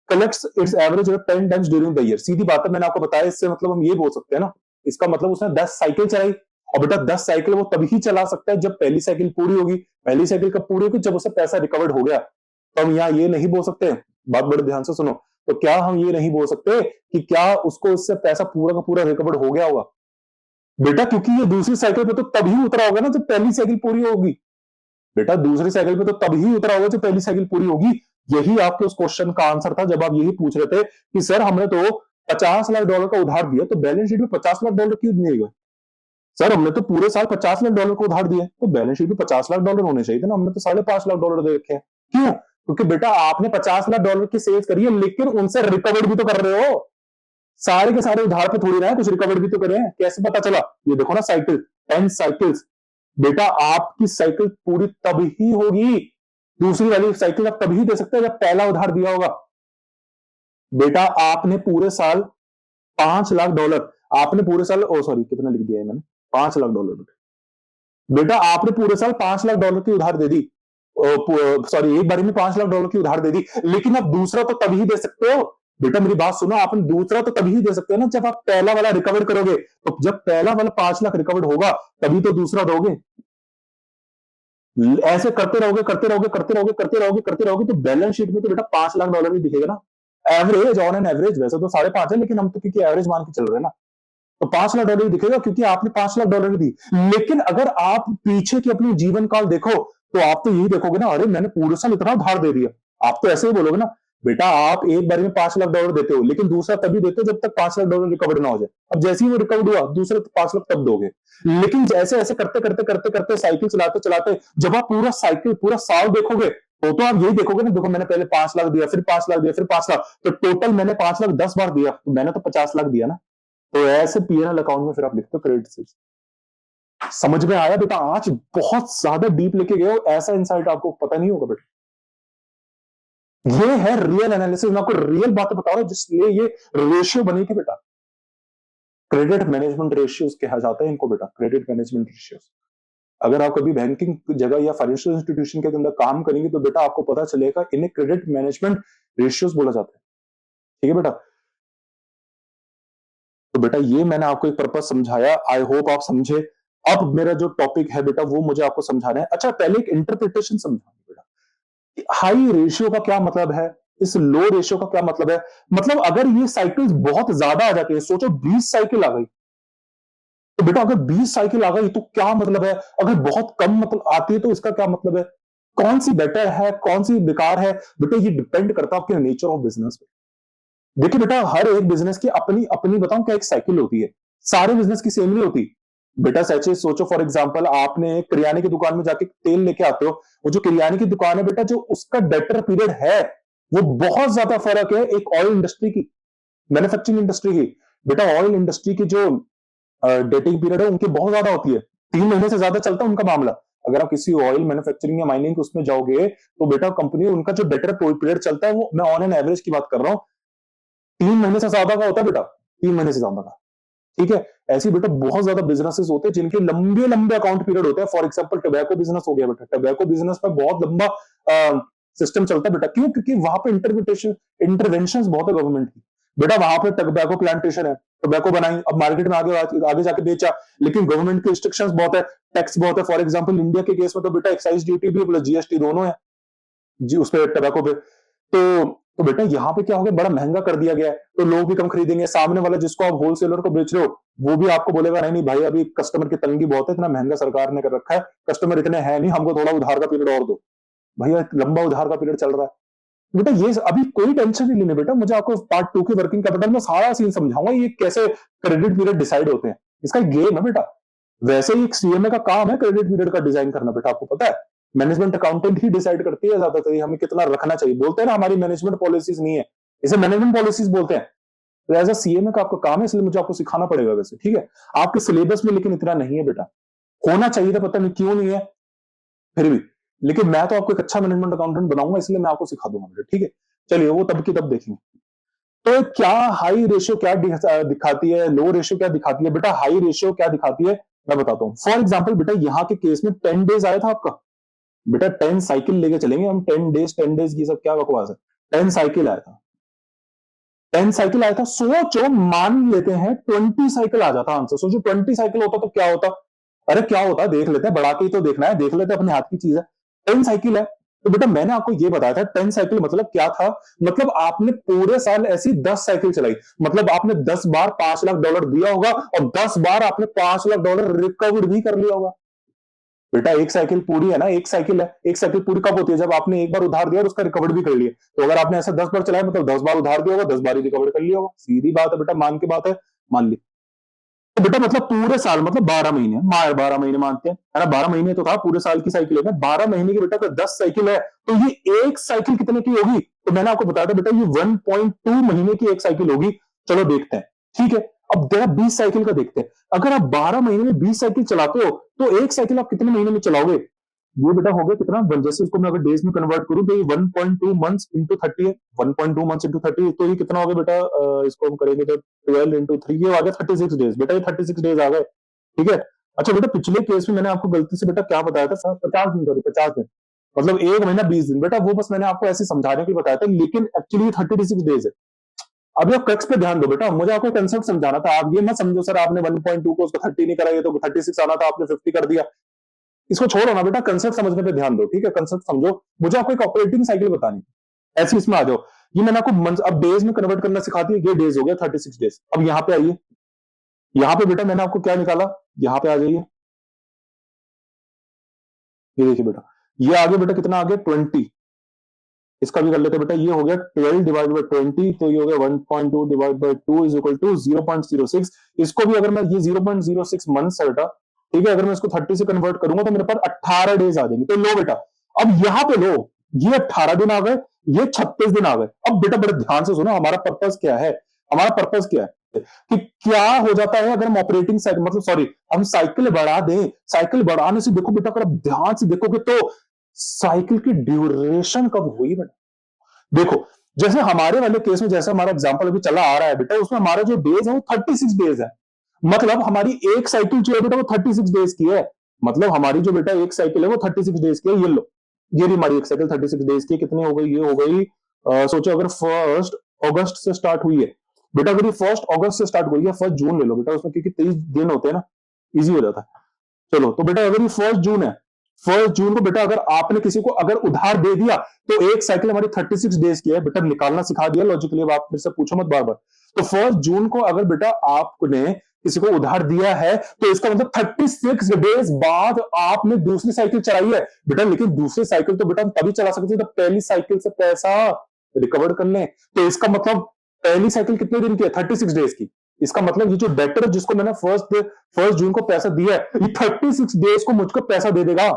collects its average 10 times during the year. सीधी बात है, मैंने आपको बताया, इससे मतलब हम ये बोल सकते हैं ना, इसका मतलब उसने 10 साइकिल चलाई, और बेटा 10 साइकिल वो तभी चला सकता है जब पहली साइकिल पूरी होगी। पहली साइकिल कब पूरी होगी? जब उसे पैसा रिकवर्ड हो गया। तो हम यहाँ ये नहीं बोल सकते, बात बड़े ध्यान से सुनो, तो क्या हम ये नहीं बोल सकते कि क्या उसको इससे पैसा पूरा का पूरा रिकवर्ड हो गया होगा बेटा? क्योंकि ये दूसरी साइकिल पे तो तभी उतरा होगा ना जब पहली साइकिल पूरी होगी। बेटा दूसरी साइकिल पे तो तभी उतरा होगा जब पहली साइकिल पूरी होगी। यही आपके उस क्वेश्चन का आंसर था जब आप यही पूछ रहे थे कि सर हमने तो $50 लाख का उधार दिया, तो बैलेंस शीट में $50 लाख क्यों दिए गए? सर हमने तो पूरे साल $50 लाख का उधार दिया, तो बैलेंस शीट में $50 लाख होने चाहिए थे ना, हमने तो $5.5 लाख दे रखे हैं। क्यों? क्योंकि बेटा आपने $50 लाख की सेल्स करी है, लेकिन उनसे रिकवर्ड भी तो कर रहे हो। सारे के सारे उधार पे थोड़ी ना है, कुछ रिकवर भी तो करें। कैसे पता चला? ये देखो ना साइकिल, 10 साइकिल्स। बेटा आपकी साइकिल पूरी तभी होगी, दूसरी वाली साइकिल आप तभी दे सकते हैं जब पहला उधार दिया होगा। बेटा आपने पूरे साल $5 लाख, आपने पूरे साल, ओ सॉरी कितना लिख दिया है मैंने, $5 लाख। बेटा आपने पूरे साल $5 लाख की उधार दे दी, सॉरी एक बारी में $5 लाख की उधार दे दी, लेकिन आप दूसरा तो तभी दे सकते हो। बेटा मेरी बात सुनो, आपने दूसरा तो तभी दे सकते हो ना जब आप पहला वाला रिकवर करोगे। तो जब पहला वाला 5 लाख रिकवर होगा तभी तो दूसरा दोगे। ऐसे करते रहोगे करते रहोगे करते रहोगे करते रहोगे करते रहोगे, तो बैलेंस शीट में तो बेटा $5 लाख ही दिखेगा ना। एवरेज, ऑन एन एवरेज, वैसे तो 5.5 है, लेकिन हम तो क्योंकि एवरेज मान के चल रहे हैं ना, तो $5 लाख दिखेगा क्योंकि आपने $5 लाख दी। लेकिन अगर आप पीछे की अपनी जीवन काल देखो तो आप तो यही देखोगे ना, अरे मैंने पूरे साल इतना उधार दे दिया। आप तो ऐसे ही बोलोगे ना, बेटा आप एक बार में $5 लाख देते हो, लेकिन दूसरा तभी देते हो जब तक $5 लाख रिकवर ना हो जाए। अब जैसे ही वो रिकवर हुआ दूसरे 5 लाख तब दोगे। लेकिन जैसे ऐसे करते करते करते करते साइकिल चलाते चलाते जब आप पूरा साइकिल पूरा साल देखोगे तो आप यही देखोगे ना, देखो मैंने पहले 5 लाख दिया, फिर 5 लाख दिया, फिर 5 लाख, तो टोटल मैंने 5 लाख 10 बार दिया, तो मैंने तो 50 लाख दिया ना। तो ऐसे पीएनएल अकाउंट में फिर आप लिखते हो क्रेडिट सेल्स। समझ में आया बेटा? आज बहुत ज्यादा डीप लेके गए हो, ऐसा इंसाइट आपको पता नहीं होगा बेटा। ये है रियल एनालिसिस, मैं आपको रियल बातें बता रहा हूं, जिसलिए ये रेशियो बनी थी बेटा। क्रेडिट मैनेजमेंट रेशियोज कहा जाता है इनको बेटा, क्रेडिट मैनेजमेंट रेशियोज। अगर आप कभी बैंकिंग जगह या फाइनेंशियल इंस्टीट्यूशन के अंदर काम करेंगे तो बेटा आपको पता चलेगा इन्हें क्रेडिट मैनेजमेंट रेशियोज बोला जाता है। ठीक है बेटा। तो बेटा ये मैंने आपको एक पर्पस समझाया, आई होप आप समझे। अब मेरा जो टॉपिक है बेटा वो मुझे आपको समझाना है। अच्छा पहले एक इंटरप्रिटेशन समझाना बेटा, हाई रेशियो का क्या मतलब है, इस लो रेशियो का क्या मतलब है। मतलब अगर ये साइकिल्स बहुत ज्यादा आ जाती है, सोचो 20 साइकिल आ गई, तो बेटा अगर 20 साइकिल आ गई तो क्या मतलब है, अगर बहुत कम मतलब आती है तो इसका क्या मतलब है, कौन सी बेटर है कौन सी बेकार है। बेटा ये डिपेंड करता है आपके नेचर ऑफ बिजनेस पे। देखिए बेटा हर एक बिजनेस की अपनी अपनी बताऊं क्या एक साइकिल होती है, सारे बिजनेस की सेम नहीं होती। बेटा सच सोचो, फॉर एग्जांपल आपने किराने की दुकान में जाके तेल लेके आते हो, वो जो किराने की दुकान है बेटा, जो उसका डेटर पीरियड है वो बहुत ज्यादा फर्क है एक ऑयल इंडस्ट्री की, मैन्युफैक्चरिंग इंडस्ट्री की। बेटा ऑयल इंडस्ट्री की जो डेटिंग पीरियड है उनकी बहुत ज्यादा होती है, 3 महीने से ज्यादा चलता है उनका मामला। अगर आप किसी ऑयल मैन्युफैक्चरिंग या माइनिंग उसमें जाओगे तो बेटा कंपनी उनका जो डेटर पीरियड चलता है वो मैं ऑन एन एवरेज की बात कर रहा हूँ, 3 महीने से ज्यादा का होता है बेटा, 3 महीने से ज्यादा का। ठीक है, ऐसी बेटा बहुत ज्यादा बिजनेसेस होते हैं जिनके लंबे लंबे अकाउंट पीरियड होते हैं। फॉर एग्जांपल टोबैको बिजनेस हो गया बेटा, टोबैको बिजनेस में बहुत लंबा सिस्टम चलता है बेटा। क्यों? क्योंकि वहां पे इंटरवेंशन बहुत है गवर्नमेंट की। बेटा वहां पे टोबैको प्लांटेशन है, टोबैको बनाई, अब मार्केट में आगे आगे जाके बेचा, लेकिन गवर्नमेंट के रिस्ट्रिक्शंस बहुत है, टैक्स बहुत है। फॉर एग्जांपल इंडिया के केस में तो बेटा एक्साइज ड्यूटी भी प्लस जीएसटी दोनों है जी उस पे टोबैको पे। तो बेटा यहाँ पे क्या हो गया, बड़ा महंगा कर दिया गया है, तो लोग भी कम खरीदेंगे। सामने वाला जिसको आप होलसेलर को बेच रहे हो वो भी आपको बोलेगा नहीं नहीं भाई अभी कस्टमर की तंगी बहुत है, इतना महंगा सरकार ने कर रखा है, कस्टमर इतने हैं नहीं, हमको थोड़ा उधार का पीरियड और दो। भैया लंबा उधार का पीरियड चल रहा है। बेटा ये अभी कोई टेंशन नहीं लेनी बेटा, मुझे आपको पार्ट 2 के वर्किंग कैपिटल में सारा सीन समझाऊंगा, ये कैसे क्रेडिट पीरियड डिसाइड होते हैं, इसका एक गेम है बेटा। वैसे ही एक सीएमए का काम है क्रेडिट पीरियड का डिजाइन करना बेटा, आपको पता है मैनेजमेंट अकाउंटेंट ही डिसाइड करती है ज्यादातर हमें कितना रखना चाहिए। बोलते हैं ना हमारी मैनेजमेंट पॉलिसीज नहीं है, इसे मैनेजमेंट पॉलिसीज बोलते हैं। तो एज अ सीएमए का आपका काम है, इसलिए मुझे आपको सिखाना पड़ेगा वैसे, ठीक है। आपके सिलेबस में लेकिन इतना नहीं है बेटा, होना चाहिए था, पता नहीं क्यों नहीं है फिर भी, लेकिन मैं तो आपको एक अच्छा मैनेजमेंट अकाउंटेंट बनाऊंगा, इसलिए मैं आपको सिखा दूंगा बेटा, ठीक है। चलिए वो तब की तब देखेंगे। तो क्या हाई रेशियो क्या दिखाती है, लो रेशियो क्या दिखाती है। बेटा हाई रेशियो क्या दिखाती है मैं बताता हूं। फॉर एग्जाम्पल बेटा यहाँ के केस में 10 डेज आया था आपका, बेटा 10 साइकिल लेके चलेंगे हम, 10 डेज की सब क्या बकवास है। 10 साइकिल आया था, 10 साइकिल आया था, सोचो मान लेते हैं 20 साइकिल आ जाता आंसर, सोचो 20 साइकिल होता तो क्या होता। अरे क्या होता देख लेते हैं, बढ़ा के ही तो देखना है, देख लेते हैं, अपने हाथ की चीज है। 10 साइकिल है तो बेटा मैंने आपको ये बताया था 10 साइकिल मतलब क्या था, मतलब आपने पूरे साल ऐसी 10 साइकिल चलाई, मतलब आपने 10 बार $5 लाख दिया होगा और 10 बार आपने $5 लाख रिकवर भी कर लिया होगा। बेटा एक साइकिल पूरी है ना, एक साइकिल है, एक साइकिल पूरी कब होती है, जब आपने एक बार उधार दिया और उसका रिकवर भी कर लिया। तो अगर आपने ऐसा 10 बार चलाया मतलब 10 बार उधार दिया होगा, 10 बार ही रिकवर कर लिया होगा, सीधी बात है बेटा, मान की बात है, मान ली। तो बेटा मतलब पूरे साल मतलब 12 महीने, 12 महीने मानते हैं है ना, 12 महीने तो था, पूरे साल की साइकिल है, 12 महीने की बेटा 10 साइकिल है, तो ये एक साइकिल कितने की होगी, तो मैंने आपको बताया था बेटा ये 1.2 महीने की एक साइकिल होगी। चलो देखते हैं, ठीक है। अब जरा 20 साइकिल का देखते हैं, अगर आप 12 महीने में 20 साइकिल चलाते हो तो एक साइकिल आप कितने महीने में चलाओगे। ये बेटा हो गया कितना, जैसे इसको मैं अगर डेज में कन्वर्ट करूं तो ये 1.2 मंथ्स इंटू 30 है, 1.2 मंथ्स इंटू 30, तो ये कितना हो गया बेटा, इसको हम करेंगे तो 12 इंटू 3, ये आ गया 36 डेज, बेटा ये 36 डेज आ गए, ठीक है। अच्छा बेटा पिछले केस में मैंने आपको गलती से बेटा क्या बताया था, 50 दिन, सॉरी 50 दिन, मतलब एक महीना 20 दिन, बेटा वो बस मैंने आपको ऐसे समझाने के लिए बताया था, लेकिन एक्चुअली 36 डेज है। अभी आप क्रक्स पे ध्यान दो बेटा, मुझे आपको कंसेप्ट समझाना था, आप ये मत समझो सर आपने 1.2 को उसको 30 नहीं कराया तो 36 आना था, आपने 50 कर दिया। इसको छोड़ो ना बेटा, कंसेप्ट समझने पे ध्यान दो, ठीक है, कंसेप्ट समझो। मुझे आपको एक ऑपरेटिंग साइकिल बतानी है, ऐसे इसमें आ जाओ। ये मैंने आपको अब डेज में कन्वर्ट करना सिखाती है, ये डेज हो गया 36 डेज। अब यहाँ पे आइए, यहाँ पे बेटा मैंने आपको क्या निकाला, यहाँ पे आ जाइए, ये देखिए बेटा, ये आगे बेटा कितना आ गया 20, इसका भी कर लेते बेटा, ये हो गया 12 डिवाइड बाई 20, तो ये हो गया 1.2 divide by 2 is equal to 0.06। इसको भी अगर मैं ये 0.06 मंथ्स है बेटा, ठीक है, अगर मैं इसको 30 से कन्वर्ट करूंगा तो मेरे पास 18 डेज आ जाएंगे। तो लो बेटा, अब यहां पे लो, ये 18 दिन आ गए, ये 36 दिन आ गए। अब बेटा बड़े ध्यान से सुनो, हमारा पर्पस क्या है, हमारा पर्पस क्या है कि क्या हो जाता है अगर हम ऑपरेटिंग साइकिल मतलब सॉरी हम साइकिल बढ़ा दें, साइकिल बढ़ाने से देखो बेटा, अगर आप ध्यान से देखोगे तो साइकिल की ड्यूरेशन कब हुई बेटा। देखो जैसे हमारे वाले केस में, जैसे हमारा एग्जांपल अभी चला आ रहा है बेटा, उसमें हमारा जो डेज है वो 36 डेज है, मतलब हमारी एक साइकिल जो है बेटा वो 36 डेज की है, मतलब हमारी जो बेटा एक साइकिल है वो 36 डेज की है। ये लो, ये रही हमारी एक साइकिल 36 डेज की, कितनी हो गई, ये हो गई सोचो अगर 1 अगस्त से स्टार्ट हुई है बेटा अगर ये 1 अगस्त से स्टार्ट करिए, 1 जून ले लो बेटा, उसमें क्योंकि 23 दिन होते हैं ना, इजी हो जाता है। चलो तो बेटा अगर ये 1 जून है, 1 जून को बेटा अगर आपने किसी को अगर उधार दे दिया, तो एक साइकिल हमारी 36 डेज की है बेटा, निकालना सिखा दिया लॉजिकली, अब आप मेरे से पूछो मत बार बार। तो 1 जून को अगर बेटा आपने किसी को उधार दिया है, तो इसका मतलब 36 डेज बाद आपने दूसरी साइकिल चलाई है बेटा। लेकिन दूसरी साइकिल तो बेटा हम तभी चला सकते थे जब पहली साइकिल से पैसा रिकवर कर लें। तो इसका मतलब पहली साइकिल कितने दिन की है? 36 डेज की। इसका मतलब ये जो डेटर जिसको मैंने फर्स्ट जून को पैसा दिया है, ये 36 डेज को मुझको पैसा दे देगा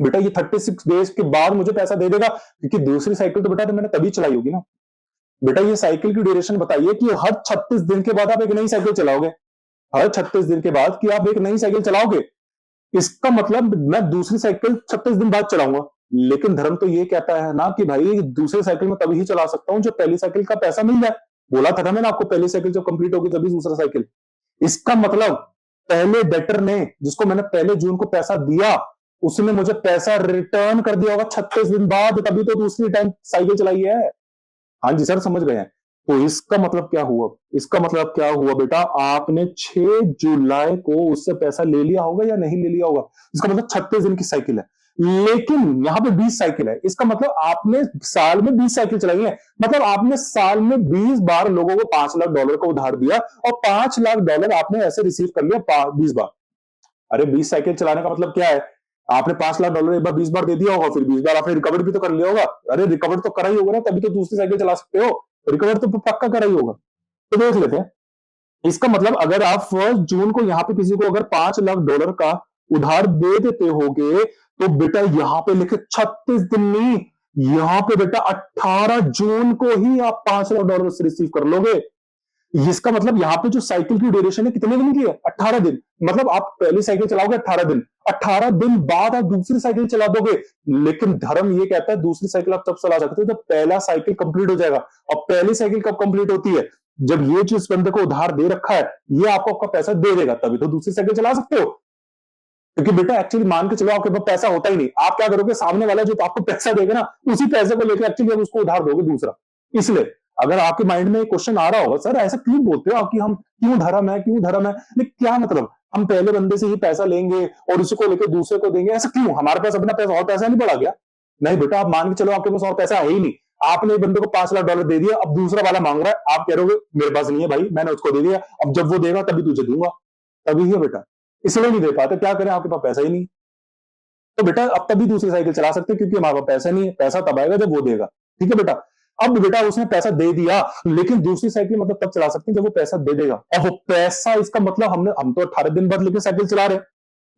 बेटा। ये 36 डेज के बाद मुझे पैसा दे देगा, क्योंकि दूसरी साइकिल तो बेटा तो मैंने तभी चलाई होगी ना बेटा। ये साइकिल की ड्यूरेशन बताइए कि हर 36 दिन के बाद आप एक नई साइकिल चलाओगे, हर 36 दिन के बाद कि आप एक नई साइकिल चलाओगे। इसका मतलब मैं दूसरी साइकिल 36 दिन बाद चलाऊंगा। लेकिन धर्म तो ये कहता है ना कि भाई दूसरी साइकिल में तभी ही चला सकता हूं जब पहली साइकिल का पैसा मिल जाए। बोला था ना मैंने आपको, पहली साइकिल जब कंप्लीट होगी तभी दूसरा साइकिल। इसका मतलब पहले डेटर ने, जिसको मैंने पहले जून को पैसा दिया, उसने मुझे पैसा रिटर्न कर दिया होगा 36 दिन बाद, तभी तो दूसरी टाइम साइकिल चलाई है। हाँ जी सर, समझ गए हैं। तो इसका मतलब क्या हुआ? इसका मतलब क्या हुआ बेटा, आपने 6 जुलाई को उससे पैसा ले लिया होगा या नहीं ले लिया होगा। इसका मतलब 36 दिन की साइकिल है, लेकिन यहां पे 20 साइकिल है। इसका मतलब आपने साल में 20 साइकिल चलाई है। मतलब आपने साल में 20 बार लोगों को $5 लाख का उधार दिया, और $5 लाख आपने ऐसे रिसीव कर लिया 20 बार। अरे 20 साइकिल चलाने का मतलब क्या है? आपने $5 लाख एक बार 20 बार दे दिया होगा, फिर 20 बार आपने रिकवर भी तो कर लिया होगा। अरे रिकवर तो करा ही होगा ना, तभी तो दूसरी साइकिल चला सकते हो। रिकवर तो पक्का करा ही होगा। तो देख लेते हैं। इसका मतलब अगर आप 1 जून को यहाँ पे किसी को अगर $5 लाख का उधार दे देते होगे, तो बेटा यहाँ पे लिखे 36 दिन नहीं, यहाँ पे बेटा 18 जून को ही आप $5 लाख रिसीव कर लोगे। इसका मतलब यहाँ पे जो साइकिल की ड्यूरेशन है कितने दिन की है? 18 दिन। मतलब आप पहली साइकिल चलाओगे 18 दिन, 18 दिन बाद आप दूसरी साइकिल चला दोगे। लेकिन धर्म ये कहता है दूसरी साइकिल आप तब चला सकते हो जब पहला साइकिल कंप्लीट हो जाएगा। और पहली साइकिल कब कंप्लीट होती है? जब ये जो इस बंदे को उधार दे रखा है, ये आपको आपका पैसा दे देगा, तभी तो दूसरी साइकिल चला सकते हो। क्योंकि बेटा एक्चुअली मान के चलो आपके पास पैसा होता ही नहीं, आप क्या करोगे, सामने वाला जो आपको पैसा देगा ना, उसी पैसे को लेकर एक्चुअली आप उसको उधार दोगे दूसरा। इसलिए अगर आपके माइंड में एक क्वेश्चन आ रहा होगा, सर ऐसा क्यों बोलते हो आप कि हम क्यों धर्म है, क्यों धर्म है, नहीं क्या मतलब हम पहले बंदे से ही पैसा लेंगे और उसी को लेकर दूसरे को देंगे, ऐसा क्यों? हमारे पास अपना पैसा और पैसा नहीं बढ़ा गया? नहीं बेटा, आप मान के चलो आपके पास और पैसा है ही नहीं, आपने एक बंदे को $5 लाख दे दिया, अब दूसरा वाला मांग रहा है, आप कह रहे हो मेरे पास नहीं है भाई, मैंने उसको दे दिया, अब जब वो देगा तभी तुझे दूंगा। तभी है बेटा, इसलिए नहीं दे पाते, क्या करें, आपके पास पैसा ही नहीं। तो बेटा अब तभी दूसरी साइकिल चला सकते हैं, क्योंकि हमारे पास पैसा नहीं है, पैसा तब आएगा जब वो देगा। ठीक है बेटा। अब बेटा उसने पैसा दे दिया, लेकिन दूसरी साइकिल मतलब तब चला सकते हैं जब वो पैसा दे देगा। और वो पैसा, इसका मतलब हम तो 18 दिन बाद लेकर साइकिल चला रहे हैं।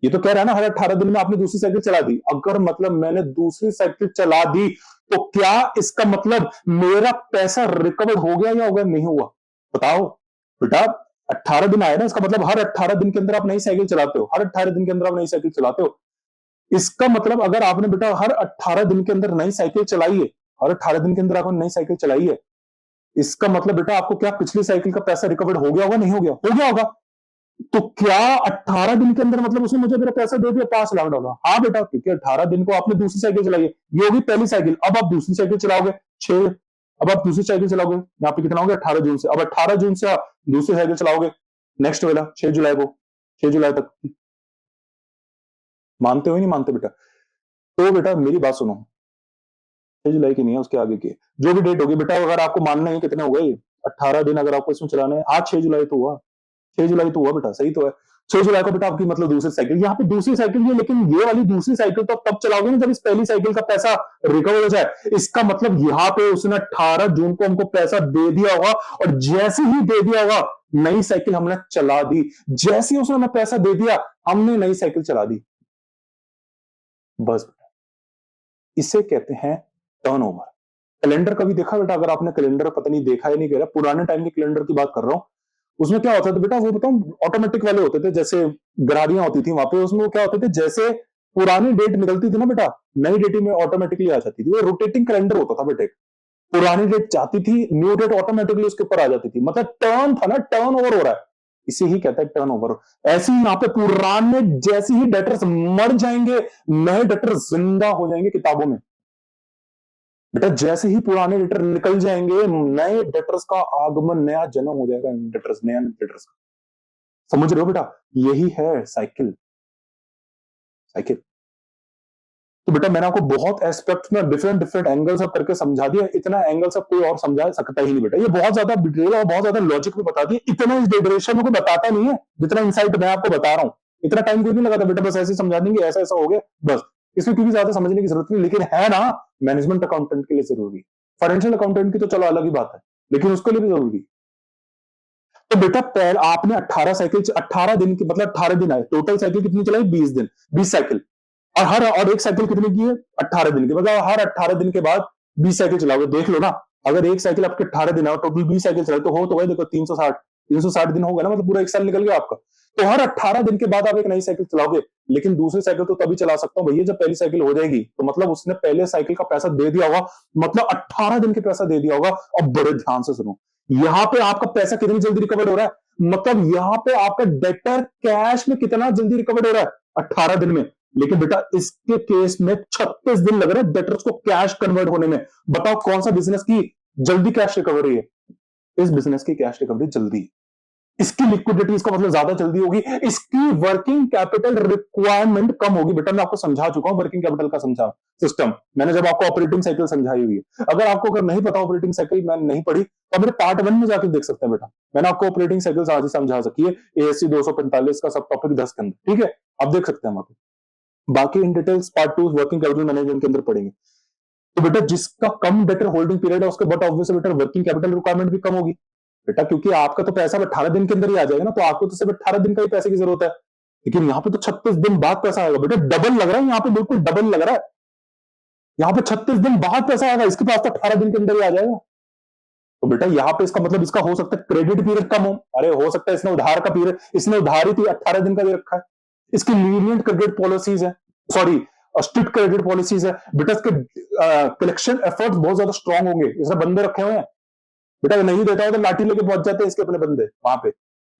ये तो कह रहा है ना हर 18 दिन में आपने दूसरी साइकिल चला दी। अगर मतलब मैंने दूसरी साइकिल चला दी, तो क्या इसका मतलब मेरा पैसा रिकवर हो गया या होगा नहीं हुआ? बताओ बेटा। 18 दिन आए ना, इसका मतलब हर 18 दिन के अंदर आप नई साइकिल चलाते हो, हर 18 दिन के अंदर आप नई साइकिल चलाते हो। इसका मतलब अगर आपने बेटा हर 18 दिन के अंदर नई साइकिल चलाई है, हर 18 दिन के अंदर आपने नई साइकिल चलाई है, इसका मतलब बेटा आपको क्या पिछली साइकिल का पैसा रिकवर हो गया होगा, नहीं हो गया? हो गया होगा। तो क्या 18 दिन के अंदर मतलब उसने मुझे मेरा पैसा दे दिया $5 लाख? हाँ बेटा, क्योंकि 18 दिन को आपने दूसरी साइकिल चलाई है, ये होगी पहली साइकिल। अब आप दूसरी साइकिल चलाओगे 6, अब आप दूसरी साइकिल चलाओगे यहाँ पे कितना हो गया 18 जून से, अब 18 जून से आप दूसरी साइकिल चलाओगे नेक्स्ट वाला 6 जुलाई को, 6 जुलाई तक। मानते हो नहीं मानते बेटा? तो बेटा मेरी बात सुनो, 6 जुलाई की नहीं है, उसके आगे की जो भी डेट होगी बेटा, अगर आपको मानना है कितने हो गए 18 दिन अगर आपको इसमें चलाने हैं, आज 6 जुलाई तो हुआ, 6 जुलाई तो हुआ बेटा, सही तो है। 6 जुलाई को बेटा आपकी मतलब दूसरी साइकिल, यहाँ पे दूसरी साइकिल है, लेकिन ये वाली दूसरी साइकिल तो तब चलाओगे ना जब इस पहली साइकिल का पैसा रिकवर हो जाए। इसका मतलब यहाँ पे उसने 18 जून को हमको पैसा दे दिया होगा, और जैसे ही दे दिया होगा नई साइकिल हमने चला दी। जैसे ही उसने हमें पैसा दे दिया, हमने नई साइकिल चला दी, बस। इसे कहते हैं टर्नओवर। कैलेंडर कभी देखा बेटा? अगर आपने कैलेंडर पता नहीं देखा है नहीं, कह रहा पुराने टाइम के कैलेंडर की बात कर रहा हूं, उसमें क्या होता था बेटा, वो बताऊं, ऑटोमेटिक वाले होते थे, जैसे गरारियां होती थी वहां पे, उसमें वो क्या होते थे, जैसे पुरानी डेट निकलती थी ना बेटा, नई डेट में ऑटोमेटिकली आ जाती थी। वो रोटेटिंग कैलेंडर होता था बेटे। पुरानी डेट जाती थी, न्यू डेट ऑटोमेटिकली उसके ऊपर आ जाती थी। मतलब टर्न था ना, टर्न ओवर हो रहा है, इसे ही कहता है टर्न ओवर। ऐसे ही यहाँ पे पुराने जैसे ही डेटर्स मर जाएंगे, नए डेटर जिंदा हो जाएंगे किताबों में। बेटा जैसे ही पुराने डेटर निकल जाएंगे, नए डेटर्स का आगमन, नया जन्म हो जाएगा, डेटर्स, नया डेटर्स का। समझ रहे हो बेटा? यही है साइकिल, साइकिल। तो बेटा मैंने आपको बहुत एस्पेक्ट में डिफरेंट डिफरेंट एंगल सब करके समझा दिया। इतना एंगल सब कोई और समझा सकता ही नहीं बेटा। ये बहुत ज्यादा डिटेल और बहुत ज्यादा लॉजिक में बता दिया। इतना इस डेरिवेशन में कोई बताता नहीं है जितना इंसाइट मैं आपको बता रहा हूँ। इतना टाइम क्यों नहीं लगा था बेटा? बस ऐसे समझा देंगे, ऐसा ऐसा हो गया बस। इसमें क्योंकि ज्यादा समझने की जरूरत नहीं, लेकिन है ना, मैनेजमेंट अकाउंटेंट के लिए जरूरी। फाइनेंशियल अकाउंटेंट की तो चलो अलग ही बात है, लेकिन उसके लिए भी जरूरी। तो बेटा पहले आपने 18 साइकिल, 18 दिन की मतलब 18 दिन आए, टोटल साइकिल कितनी चलाई? 20 दिन, 20 साइकिल। और एक साइकिल कितने की है? 18 दिन की। मतलब हर 18 दिन के बाद 20 साइकिल चलाओगे। देख लो ना, अगर एक साइकिल आपके 18 दिन है और टोटल 20 साइकिल चलाए तो हो तो गए, देखो 360 दिन हो गया ना, मतलब पूरा एक साल निकल गया आपका। तो हर 18 दिन के बाद आप एक नई साइकिल चलाओगे। लेकिन दूसरी साइकिल तो तभी चला सकता हूं भैया जब पहली साइकिल हो जाएगी। तो मतलब उसने पहले साइकिल का पैसा दे दिया होगा, मतलब 18 दिन के पैसा दे दिया होगा। और बड़े ध्यान से सुनो, यहाँ पे आपका पैसा कितनी जल्दी रिकवर हो रहा है, मतलब यहाँ पे आपका डेटर कैश में कितना जल्दी रिकवर हो रहा है? 18 दिन में। लेकिन बेटा इसके केस में 36 दिन लग रहे हैं डेटर्स को कैश कन्वर्ट होने में। बताओ कौन सा बिजनेस की जल्दी कैश रिकवरी है? इस बिजनेस की कैश रिकवरी जल्दी है। इसकी लिक्विडिटी, इसका मतलब ज्यादा जल्दी होगी। इसकी वर्किंग कैपिटल रिक्वायरमेंट कम होगी। बेटा मैं आपको समझा चुका हूं वर्किंग कैपिटल का समझा सिस्टम, मैंने जब आपको ऑपरेटिंग साइकिल समझाई हुई है। अगर नहीं पता ऑपरेटिंग साइकिल, मैंने नहीं पढ़ी, तो मेरे पार्ट 1 में जाकर देख सकते हैं बेटा। मैंने आपको ऑपरेटिंग साइकिल आज ही समझा सकी है, एएससी 245 का सब टॉपिक 10 के अंदर, ठीक है? आप देख सकते हैं वहां पे। बाकी in details part 2 working capital management के अंदर पढ़ेंगे। तो बेटा जिसका कम डेटर होल्डिंग पीरियड है उसके बट ऑब्वियसली बेटा वर्किंग कैपिटल रिक्वायरमेंट भी कम होगी बेटा, क्योंकि आपका तो पैसा 18 दिन के अंदर ही आ जाएगा ना, तो आपको तो सिर्फ 18 दिन का ही पैसे की जरूरत है। लेकिन यहाँ पे तो 36 दिन बाद पैसा आएगा बेटा, डबल लग रहा है यहाँ पे, बिल्कुल डबल लग रहा है। यहाँ पे 36 दिन बाद पैसा आएगा, इसके पास तो 18 दिन के अंदर ही आ जाएगा। तो बेटा यहाँ पे इसका मतलब इसका हो सकता है क्रेडिट पीरियड कम हो। अरे हो सकता है इसने उधार का पीरियड, इसने उधार ही 18 दिन का दे रखा है। इसकी लीनियंट क्रेडिट पॉलिसीज है, सॉरी स्ट्रिक्ट क्रेडिट पॉलिसीज है बेटा। इसके कलेक्शन एफर्ट्स बहुत ज्यादा स्ट्रांग होंगे, इसने बंदे रखे हुए हैं बेटा। नहीं देता है तो लाठी लेके पहुंच जाते हैं इसके अपने बंदे वहां पे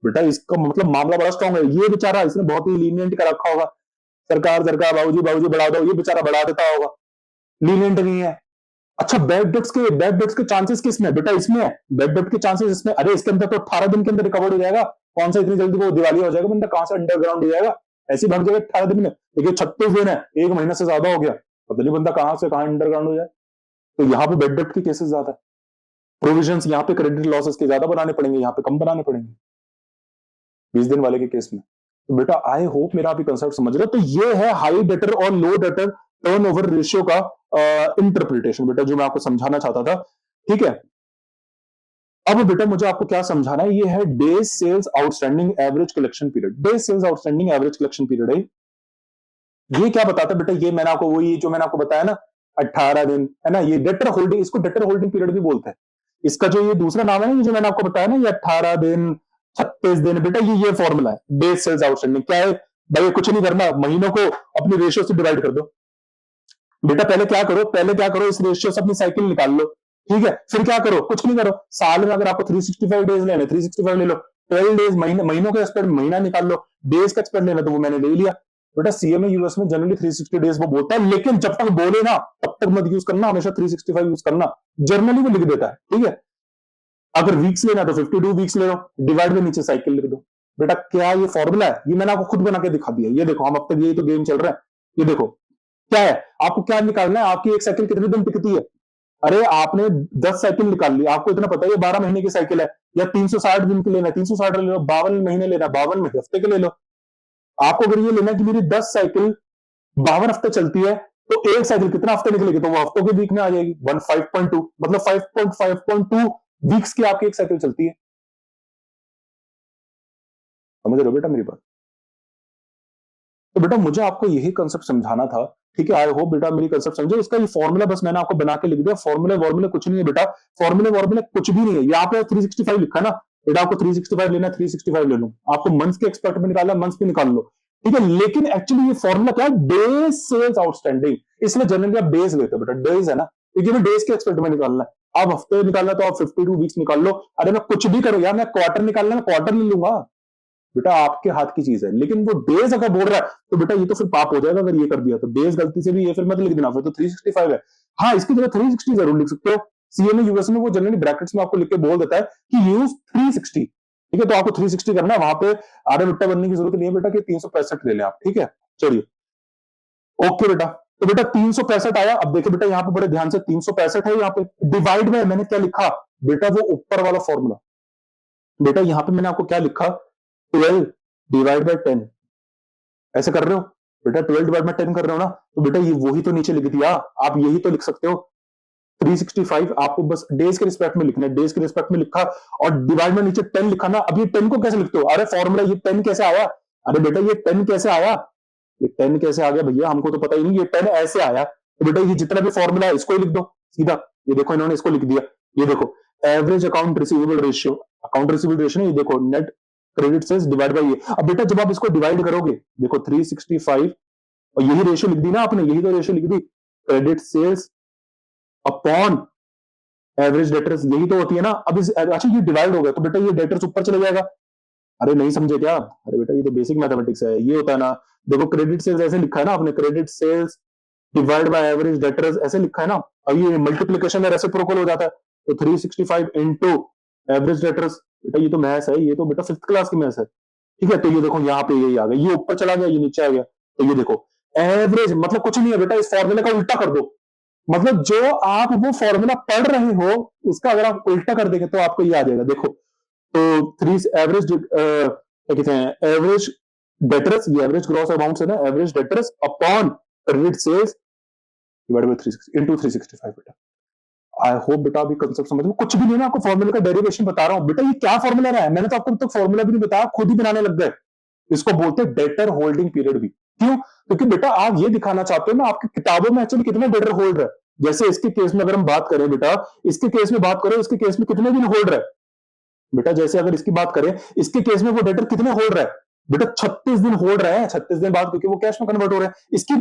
बेटा। इसका मतलब मामला बड़ा स्ट्रांग है। ये बेचारा इसने बहुत ही लीनियंट का रखा होगा, सरकार सरकार बाबूजी बाबूजी बढ़ा दो, ये बेचारा बढ़ा देता होगा, लीनियंट नहीं है। अच्छा बैड डेट्स के चांसेस किसमें बेटा? इसमें है बैड डेट के चांसेस इसमें। अरे इसके अंदर तो 18 दिन के अंदर रिकवर हो जाएगा। कौन सा इतनी जल्दी वो दिवाली हो जाएगा बंदा, कहां से अंडरग्राउंड हो जाएगा, ऐसी भाग जाएगा 18 दिन में। देखिए 36 दिन है, एक महीने से ज्यादा हो गया, पता नहीं बंदा कहां से कहां अंडरग्राउंड हो जाए। तो यहाँ पे बैड डेट के केसेस ज्यादा है। प्रोविजंस यहाँ पे क्रेडिट लॉसेस के ज्यादा बनाने पड़ेंगे, यहाँ पे कम बनाने पड़ेंगे 20 दिन वाले के केस में। तो बेटा आई होप मेरा आप कंसेप्ट समझ रहे हो। तो ये है हाई डेटर और लो डेटर टर्नओवर रेशियो का इंटरप्रिटेशन बेटा, जो मैं आपको समझाना चाहता था, ठीक है? अब बेटा मुझे आपको क्या समझाना है, ये है days sales outstanding average collection period. Days sales outstanding average collection period है ये क्या बताता है बेटा? ये मैंने आपको वही जो मैंने आपको बताया ना, 18 दिन है ना, ये डेटर होल्डिंग, इसको डेटर होल्डिंग पीरियड भी बोलते हैं। इसका जो ये दूसरा नाम है ना, जो मैंने आपको बताया ना, ये 18 दिन 36 दिन बेटा, ये फॉर्मूला है डेज सेल्स आउटस्टैंडिंग। क्या है भाई? कुछ नहीं करना, महीनों को अपनी रेशियो से डिवाइड कर दो बेटा। पहले क्या करो, इस रेशियो से अपनी साइकिल निकाल लो, ठीक है? फिर क्या करो? कुछ नहीं करो, साल में अगर आपको 365 डेज लेने, 365 ले लो। 12 डेज महीनों का एक्सपेक्ट महीना निकाल लो, डेज का एक्सपेक्ट लेना तो वो मैंने ले लिया बेटा। सीएमए यूएस में जनरली 360 डेज वो बोलता है, लेकिन जब तक बोले ना तब तक मत यूज करना, हमेशा 365 यूज करना। जर्नली वो लिख देता है, ठीक है? अगर वीक्स लेना तो 52 वीक्स ले लो, डिवाइड में नीचे साइकिल लिख दो बेटा। क्या ये फॉर्मूला है? ये मैंने आपको खुद बना के दिखा दिया। ये देखो, हम अब तक यही तो गेम चल रहा है। ये देखो क्या है, आपको क्या निकालना है, आपकी एक साइकिल कितने दिन टिकती है? अरे आपने 10 साइकिल निकाल ली, आपको इतना पता है ये 12 महीने की साइकिल है, या 360 दिन की लेना है, 360 ले लो, 52 महीने लेना, 52 हफ्ते के ले लो। आपको अगर ये लेना है कि मेरी 10 साइकिल 52 हफ्ते चलती है, तो एक साइकिल कितना हफ्ते निकलेगी? तो वो हफ्तों के वीक में आ जाएगी, 15.2, मतलब 5.5.2 वीक्स की आपकी एक साइकिल चलती है। समझ रहे हो बेटा मेरी बात? तो बेटा मुझे आपको यही कंसेप्ट समझाना था, ठीक है? आई होप बेटा मेरी कंसेप्ट समझे। इसका ये फॉर्मूला बस मैंने आपको बना के लिख दिया। फॉर्मूला कुछ नहीं है बेटा, फॉर्मूला कुछ भी नहीं है। यहाँ पे 365 लिखा है ना बेटा, आपको 365 लेना, 365 ले लो। आपको मंथ्स के एक्सपेक्ट में निकालना, मंथ्स भी निकाल लो, ठीक है? लेकिन एक्चुअली ये फॉर्मूला क्या है? Days sales outstanding. इसलिए जनरली आप डेज लेते हो बेटा, डेज है ना, क्योंकि मैं डेज के एक्सपेक्ट में निकालना है। आप हफ्ते निकालना तो आप 52 वीक्स निकाल लो। अरे मैं कुछ भी करो यार, मैं क्वार्टर निकालना, मैं क्वार्टर ले लूंगा। बेटा आपके हाथ की चीज है, लेकिन वो डेज अगर बोल रहा है तो बेटा ये तो फिर पाप हो जाएगा अगर ये कर दिया तो। डेज गलती से भी ये फिर मत लिख देना, फिर तो 365 है। हाँ, इसकी जगह 360 जरूर लिख सकते हो। सीएमए यूएस में वो जनरली ब्रैकेट्स में आपको लिख के बोल देता है कि यूज 360, ठीक है, तो आपको 360 करना है, वहां पे आधे बिट्टा बनने की जरूरत नहीं है बेटा कि 365 ले लें आप, ठीक है। चलिए ओके बेटा, तो बेटा 365 आया। अब देखिए बेटा यहाँ पे बड़े ध्यान से 365 है, यहाँ पे डिवाइड में मैंने क्या लिखा बेटा, वो ऊपर वाला फॉर्मूला। बेटा यहाँ पे मैंने आपको क्या लिखा, 12 डिवाइड बाय 10, ऐसे कर रहे हो बेटा, 12 डिवाइड बाय 10 कर रहे हो ना, तो बेटा ये वही तो नीचे लिख दिया, आप यही तो लिख सकते हो। 365 आपको बस डेज के रिस्पेक्ट में लिखना है, डेज के रिस्पेक्ट में लिखा और डिवाइड में नीचे 10 लिखा ना। अब ये 10 को कैसे लिखते हो, अरे फॉर्मूला ये 10 कैसे आया, अरे बेटा ये 10 कैसे आया, ये 10 कैसे आ गया भैया, हमको तो पता ही नहीं, ये 10 ऐसे आया। तो बेटा ये जितना भी फॉर्मूला है इसको ही लिख दो सीधा, ये देखो इन्होंने इसको लिख दिया, ये देखो average account receivable ratio, account receivable ratio, ये देखो net credit sales divide by ये। अब बेटा जब आप इसको डिवाइड करोगे, देखो 365 और यही रेशियो लिख दी ना आपने, यही तो रेशियो लिख दी, credit sales upon average debtors, यही तो होती है ना। अब इस अच्छा ये डिवाइड हो गया तो बेटा ये डेटर्स ऊपर चले जाएगा। अरे नहीं समझे क्या, अरे बेटा ये तो बेसिक मैथमेटिक्स है, ये होता है ना। देखो क्रेडिट सेल्स ऐसे लिखा है ना आपने, credit sales divide by average debtors ऐसे लिखा है ना। अब ये मल्टीप्लिकेशन में रेसिप्रोकल हो जाता है, तो 365 इंटू एवरेज डेटर्स, बेटा ये तो मैथ्स है, ये तो बेटा 5th क्लास की मैथ्स है, ठीक है। तो ये देखो यहाँ पे यही आ गया, ये ऊपर चला गया, ये नीचे आ गया, तो ये देखो एवरेज मतलब कुछ नहीं है बेटा, इस फॉर्मूले का उल्टा कर दो, मतलब जो आप वो फॉर्मूला पढ़ रहे हो उसका अगर आप उल्टा कर देंगे तो आपको ये आ जाएगा। देखो तो थ्री एवरेज क्या कहते हैं, एवरेज डेटर्स, ये एवरेज ग्रॉस अमाउंट है ना, average debtors upon credit sales divide by 360 into 365 बेटा। आई होप बेटा अभी कंसेप्ट समझ में, कुछ भी नहीं, मैं आपको फॉर्मूले का डेरिवेशन बता रहा हूं बेटा। ये क्या फॉर्मूला रहा है, मैंने तो आपको तो फॉर्मूला भी नहीं बताया, खुद ही बनाने लग गए। इसको बोलते हैं डेटर होल्डिंग पीरियड भी। क्यों, क्योंकि बेटा आप ये दिखाना चाहते हो ना आपकी किताबों में एक्चुअली कितने डेटर होल्ड है। जैसे इसके केस में अगर हम बात करें बेटा, इसके केस में बात करें, इसके केस में कितने दिन होल्ड है बेटा, जैसे अगर इसकी बात करें, इसके केस में वो डेटर कितने होल्ड रहा है बेटा, 36 दिन होल्ड रहे हैं, 36 दिन बाद, क्योंकि वो कैश में कन्वर्ट हो रहे हैं। इसके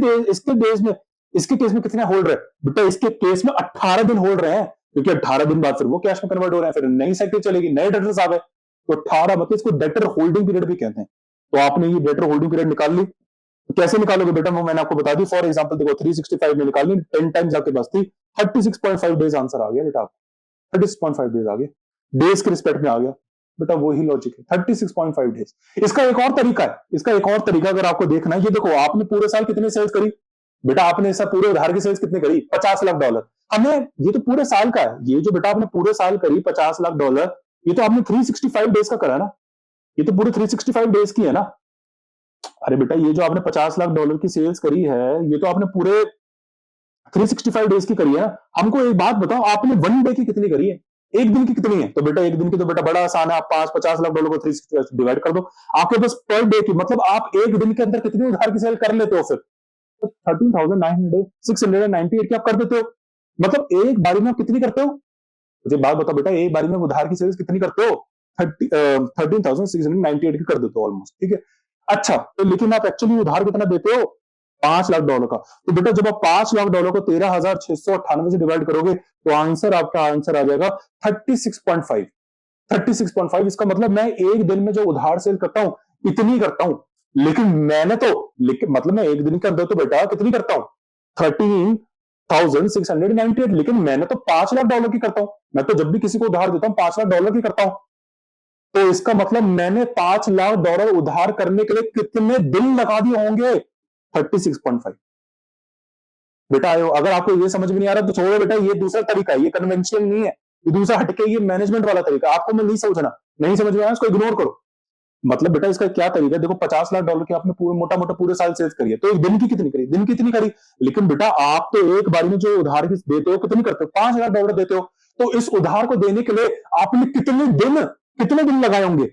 केस में, इसके केस में कितने होल्ड रहे बेटा, इसके केस में 18 दिन होल्ड रहे हैं, क्योंकि 18 दिन बाद फिर वो कैश में कन्वर्ट हो रहे हैं, फिर नई साइकिल चलेगी, नए डेटर्स आ गए, तो 18 मतलब इसको डेटर होल्डिंग पीरियड भी कहते हैं। तो आपने ये डेटर होल्डिंग पीरियड निकाल ली, तो कैसे निकालोगे बेटा, वो मैंने आपको बता दी। फॉर एग्जांपल देखो 365 में निकालनी, 10 टाइम्स आपके पास थी, 36.5 डेज आंसर आ गया बेटा, आपको 36.5 डेज आ गए, डेज के रिस्पेक्ट में आ गया बेटा, वही लॉजिक है 36.5 डेज। इसका एक और तरीका है, इसका एक और तरीका अगर आपको देखना है, ये देखो आपने पूरे साल कितने सेल्स करी बेटा, आपने ऐसा पूरे उधार की सेल्स कितने करी, $50 लाख। हमें ये तो पूरे साल का है, ये जो बेटा आपने पूरे साल करी $50 लाख, ये तो आपने 365 डेज का करा ना, ये तो पूरे 365 डेज की है ना। अरे बेटा ये जो आपने $50 लाख की सेल्स करी है, ये तो आपने पूरे 365 डेज की करी है ना। हमको एक बात बताओ, आपने वन डे की कितनी करी है, एक दिन की कितनी है, तो बेटा एक दिन की तो बेटा बड़ा आसान है, आप $50 लाख को 365 डिवाइड कर दो, आपके पास पर डे की, मतलब आप एक दिन के अंदर कितनी उधार की सेल कर लेते हो, फिर 13,698 की आप कर देते हो। मतलब एक बारी में आप कितनी करते हो, मुझे बात बताओ बेटा, एक बारी में उधार की सेल्स कितनी करते हो, 13,698 की कर देते हो ऑलमोस्ट, ठीक है। अच्छा तो लेकिन आप एक्चुअली उधार कितना देते हो, $5 लाख का। तो बेटा जब आप $5 लाख को 13,698 से डिवाइड करोगे तो आंसर आपका आंसर आ जाएगा 36.5। 36.5 इसका मतलब मैं एक दिन में जो उधार सेल करता हूं इतनी करता हूं, लेकिन मैंने तो, लेकिन मतलब मैं एक दिन के अंदर तो बेटा कितनी करता हूं 13,698, लेकिन मैंने तो $5 लाख की करता हूं। मैं तो जब भी किसी को उधार देता हूं $5 लाख की करता हूं, तो इसका मतलब मैंने $5 लाख उधार करने के लिए कितने दिन लगा दिए होंगे, 36.5 बेटा। अगर आपको ये समझ में नहीं आ रहा तो छोड़ो बेटा, ये दूसरा तरीका है, ये कन्वेंशनल नहीं है, ये दूसरा हटके, ये मैनेजमेंट वाला तरीका। आपको मैं नहीं समझना, नहीं समझ में आया इसको इग्नोर करो। मतलब बेटा इसका क्या तरीका है, देखो $50 लाख की आपने पूरे मोटा मोटा पूरे साल सेल्स करी है, तो एक दिन की कितनी करी, दिन की इतनी करी, लेकिन बेटा आप तो एक बारी में जो उधार की देते हो कितनी करते हो, $5,000 देते हो, तो इस उधार को देने के लिए आपने कितने दिन लगाए होंगे,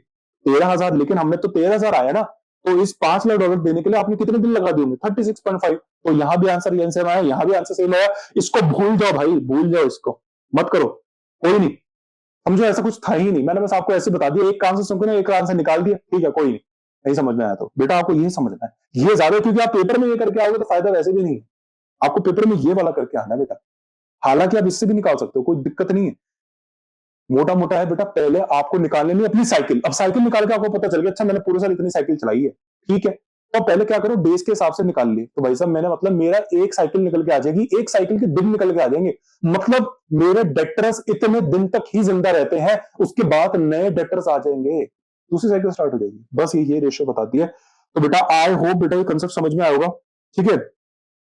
13,000, लेकिन हमने तो 13,000 आया ना, तो इस $5 लाख देने के लिए आपने कितने दिन लगा दिए होंगे, 36.5। तो यहां भी आंसर यही सेम आया, यहां भी आंसर सेम आया। इसको भूल जाओ भाई, भूल जाओ, इसको मत करो, कोई नहीं, समझो ऐसा कुछ था ही नहीं, मैंने बस आपको ऐसे बता दिया, एक आंसर सुनकर एक आंसर निकाल दिया, ठीक है, कोई नहीं, नहीं समझ में आया तो बेटा आपको यही समझना है, ये ज्यादा, क्योंकि आप पेपर में ये करके आओगे तो फायदा वैसे भी नहीं है, आपको पेपर में ये वाला करके आना है बेटा। हालांकि आप इससे भी निकाल सकते हो, कोई दिक्कत नहीं है, मोटा मोटा है बेटा, पहले आपको निकाल लेनी है अपनी साइकिल। अब साइकिल निकाल के आपको पता चल गया अच्छा मैंने पूरे साल इतनी साइकिल चलाई है, ठीक है, तो पहले क्या करो डेज के हिसाब से निकाल लिए। तो भाई साहब मैंने मतलब मेरा एक साइकिल निकल के आ जाएगी, एक साइकिल के दिन निकल के आ जाएंगे, मतलब मेरे डेटर्स इतने दिन तक ही जिंदा रहते हैं, उसके बाद नए डेटर्स आ जाएंगे, दूसरी साइकिल स्टार्ट हो जाएगी। बस ये रेशियो बताती है। तो बेटा आई होप बेटा ये कंसेप्ट समझ में आया होगा, ठीक है।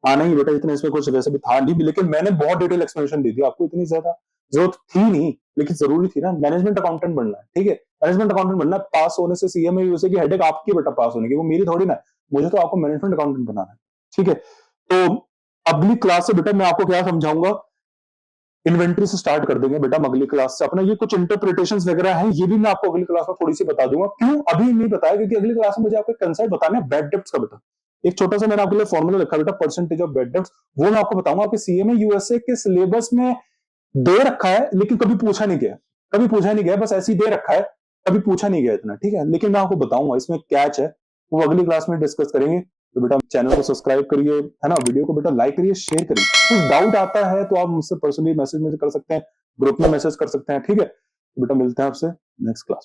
आना ही बेटा इतना इसमें कुछ वैसे भी था नहीं, लेकिन मैंने बहुत डिटेल एक्सप्लेनेशन दे दी आपको, इतनी ज्यादा जरूरत थी नहीं, लेकिन जरूरी थी ना, मैनेजमेंट अकाउंटेंट बनना है, ठीक है, मैनेजमेंट अकाउंटेंट बनना है, पास होने से सीएमए यूएसए की हेडेक आपकी बेटा पास होने की, वो मेरी थोड़ी ना, मुझे तो आपको मैनेजमेंट अकाउंटेंट बनाना है, ठीक है। तो अगली क्लास से बेटा मैं आपको क्या समझाऊंगा, इन्वेंट्री से स्टार्ट कर देंगे बेटा, अगली क्लास से अपना ये कुछ इंटरप्रिटेशंस वगैरह हैं, ये भी मैं आपको अगली क्लास में थोड़ी सी बता दूंगा। क्यों अभी नहीं बताया, क्योंकि अगली क्लास में मुझे आपको कंसेप्ट बताना है बैड डेब्ट्स का बेटा। एक छोटा सा मैंने आपके लिए फॉर्मूला लिखा बेटा, परसेंटेज ऑफ बैड डेब्ट्स, वो मैं आपको बताऊंगा। आपके सीएमए यूएसए के सिलेबस में दे रखा है, लेकिन कभी पूछा नहीं गया, कभी पूछा नहीं गया, बस ऐसे ही दे रखा है, कभी पूछा नहीं गया इतना, ठीक है। लेकिन मैं आपको बताऊंगा इसमें कैच है, वो अगली क्लास में डिस्कस करेंगे। तो बेटा चैनल को सब्सक्राइब करिए, है ना, वीडियो को बेटा लाइक करिए, शेयर करिए। कुछ डाउट आता है तो आप मुझसे पर्सनली मैसेज कर सकते हैं, ग्रुप में मैसेज कर सकते हैं, ठीक है। तो बेटा मिलते हैं आपसे नेक्स्ट क्लास में।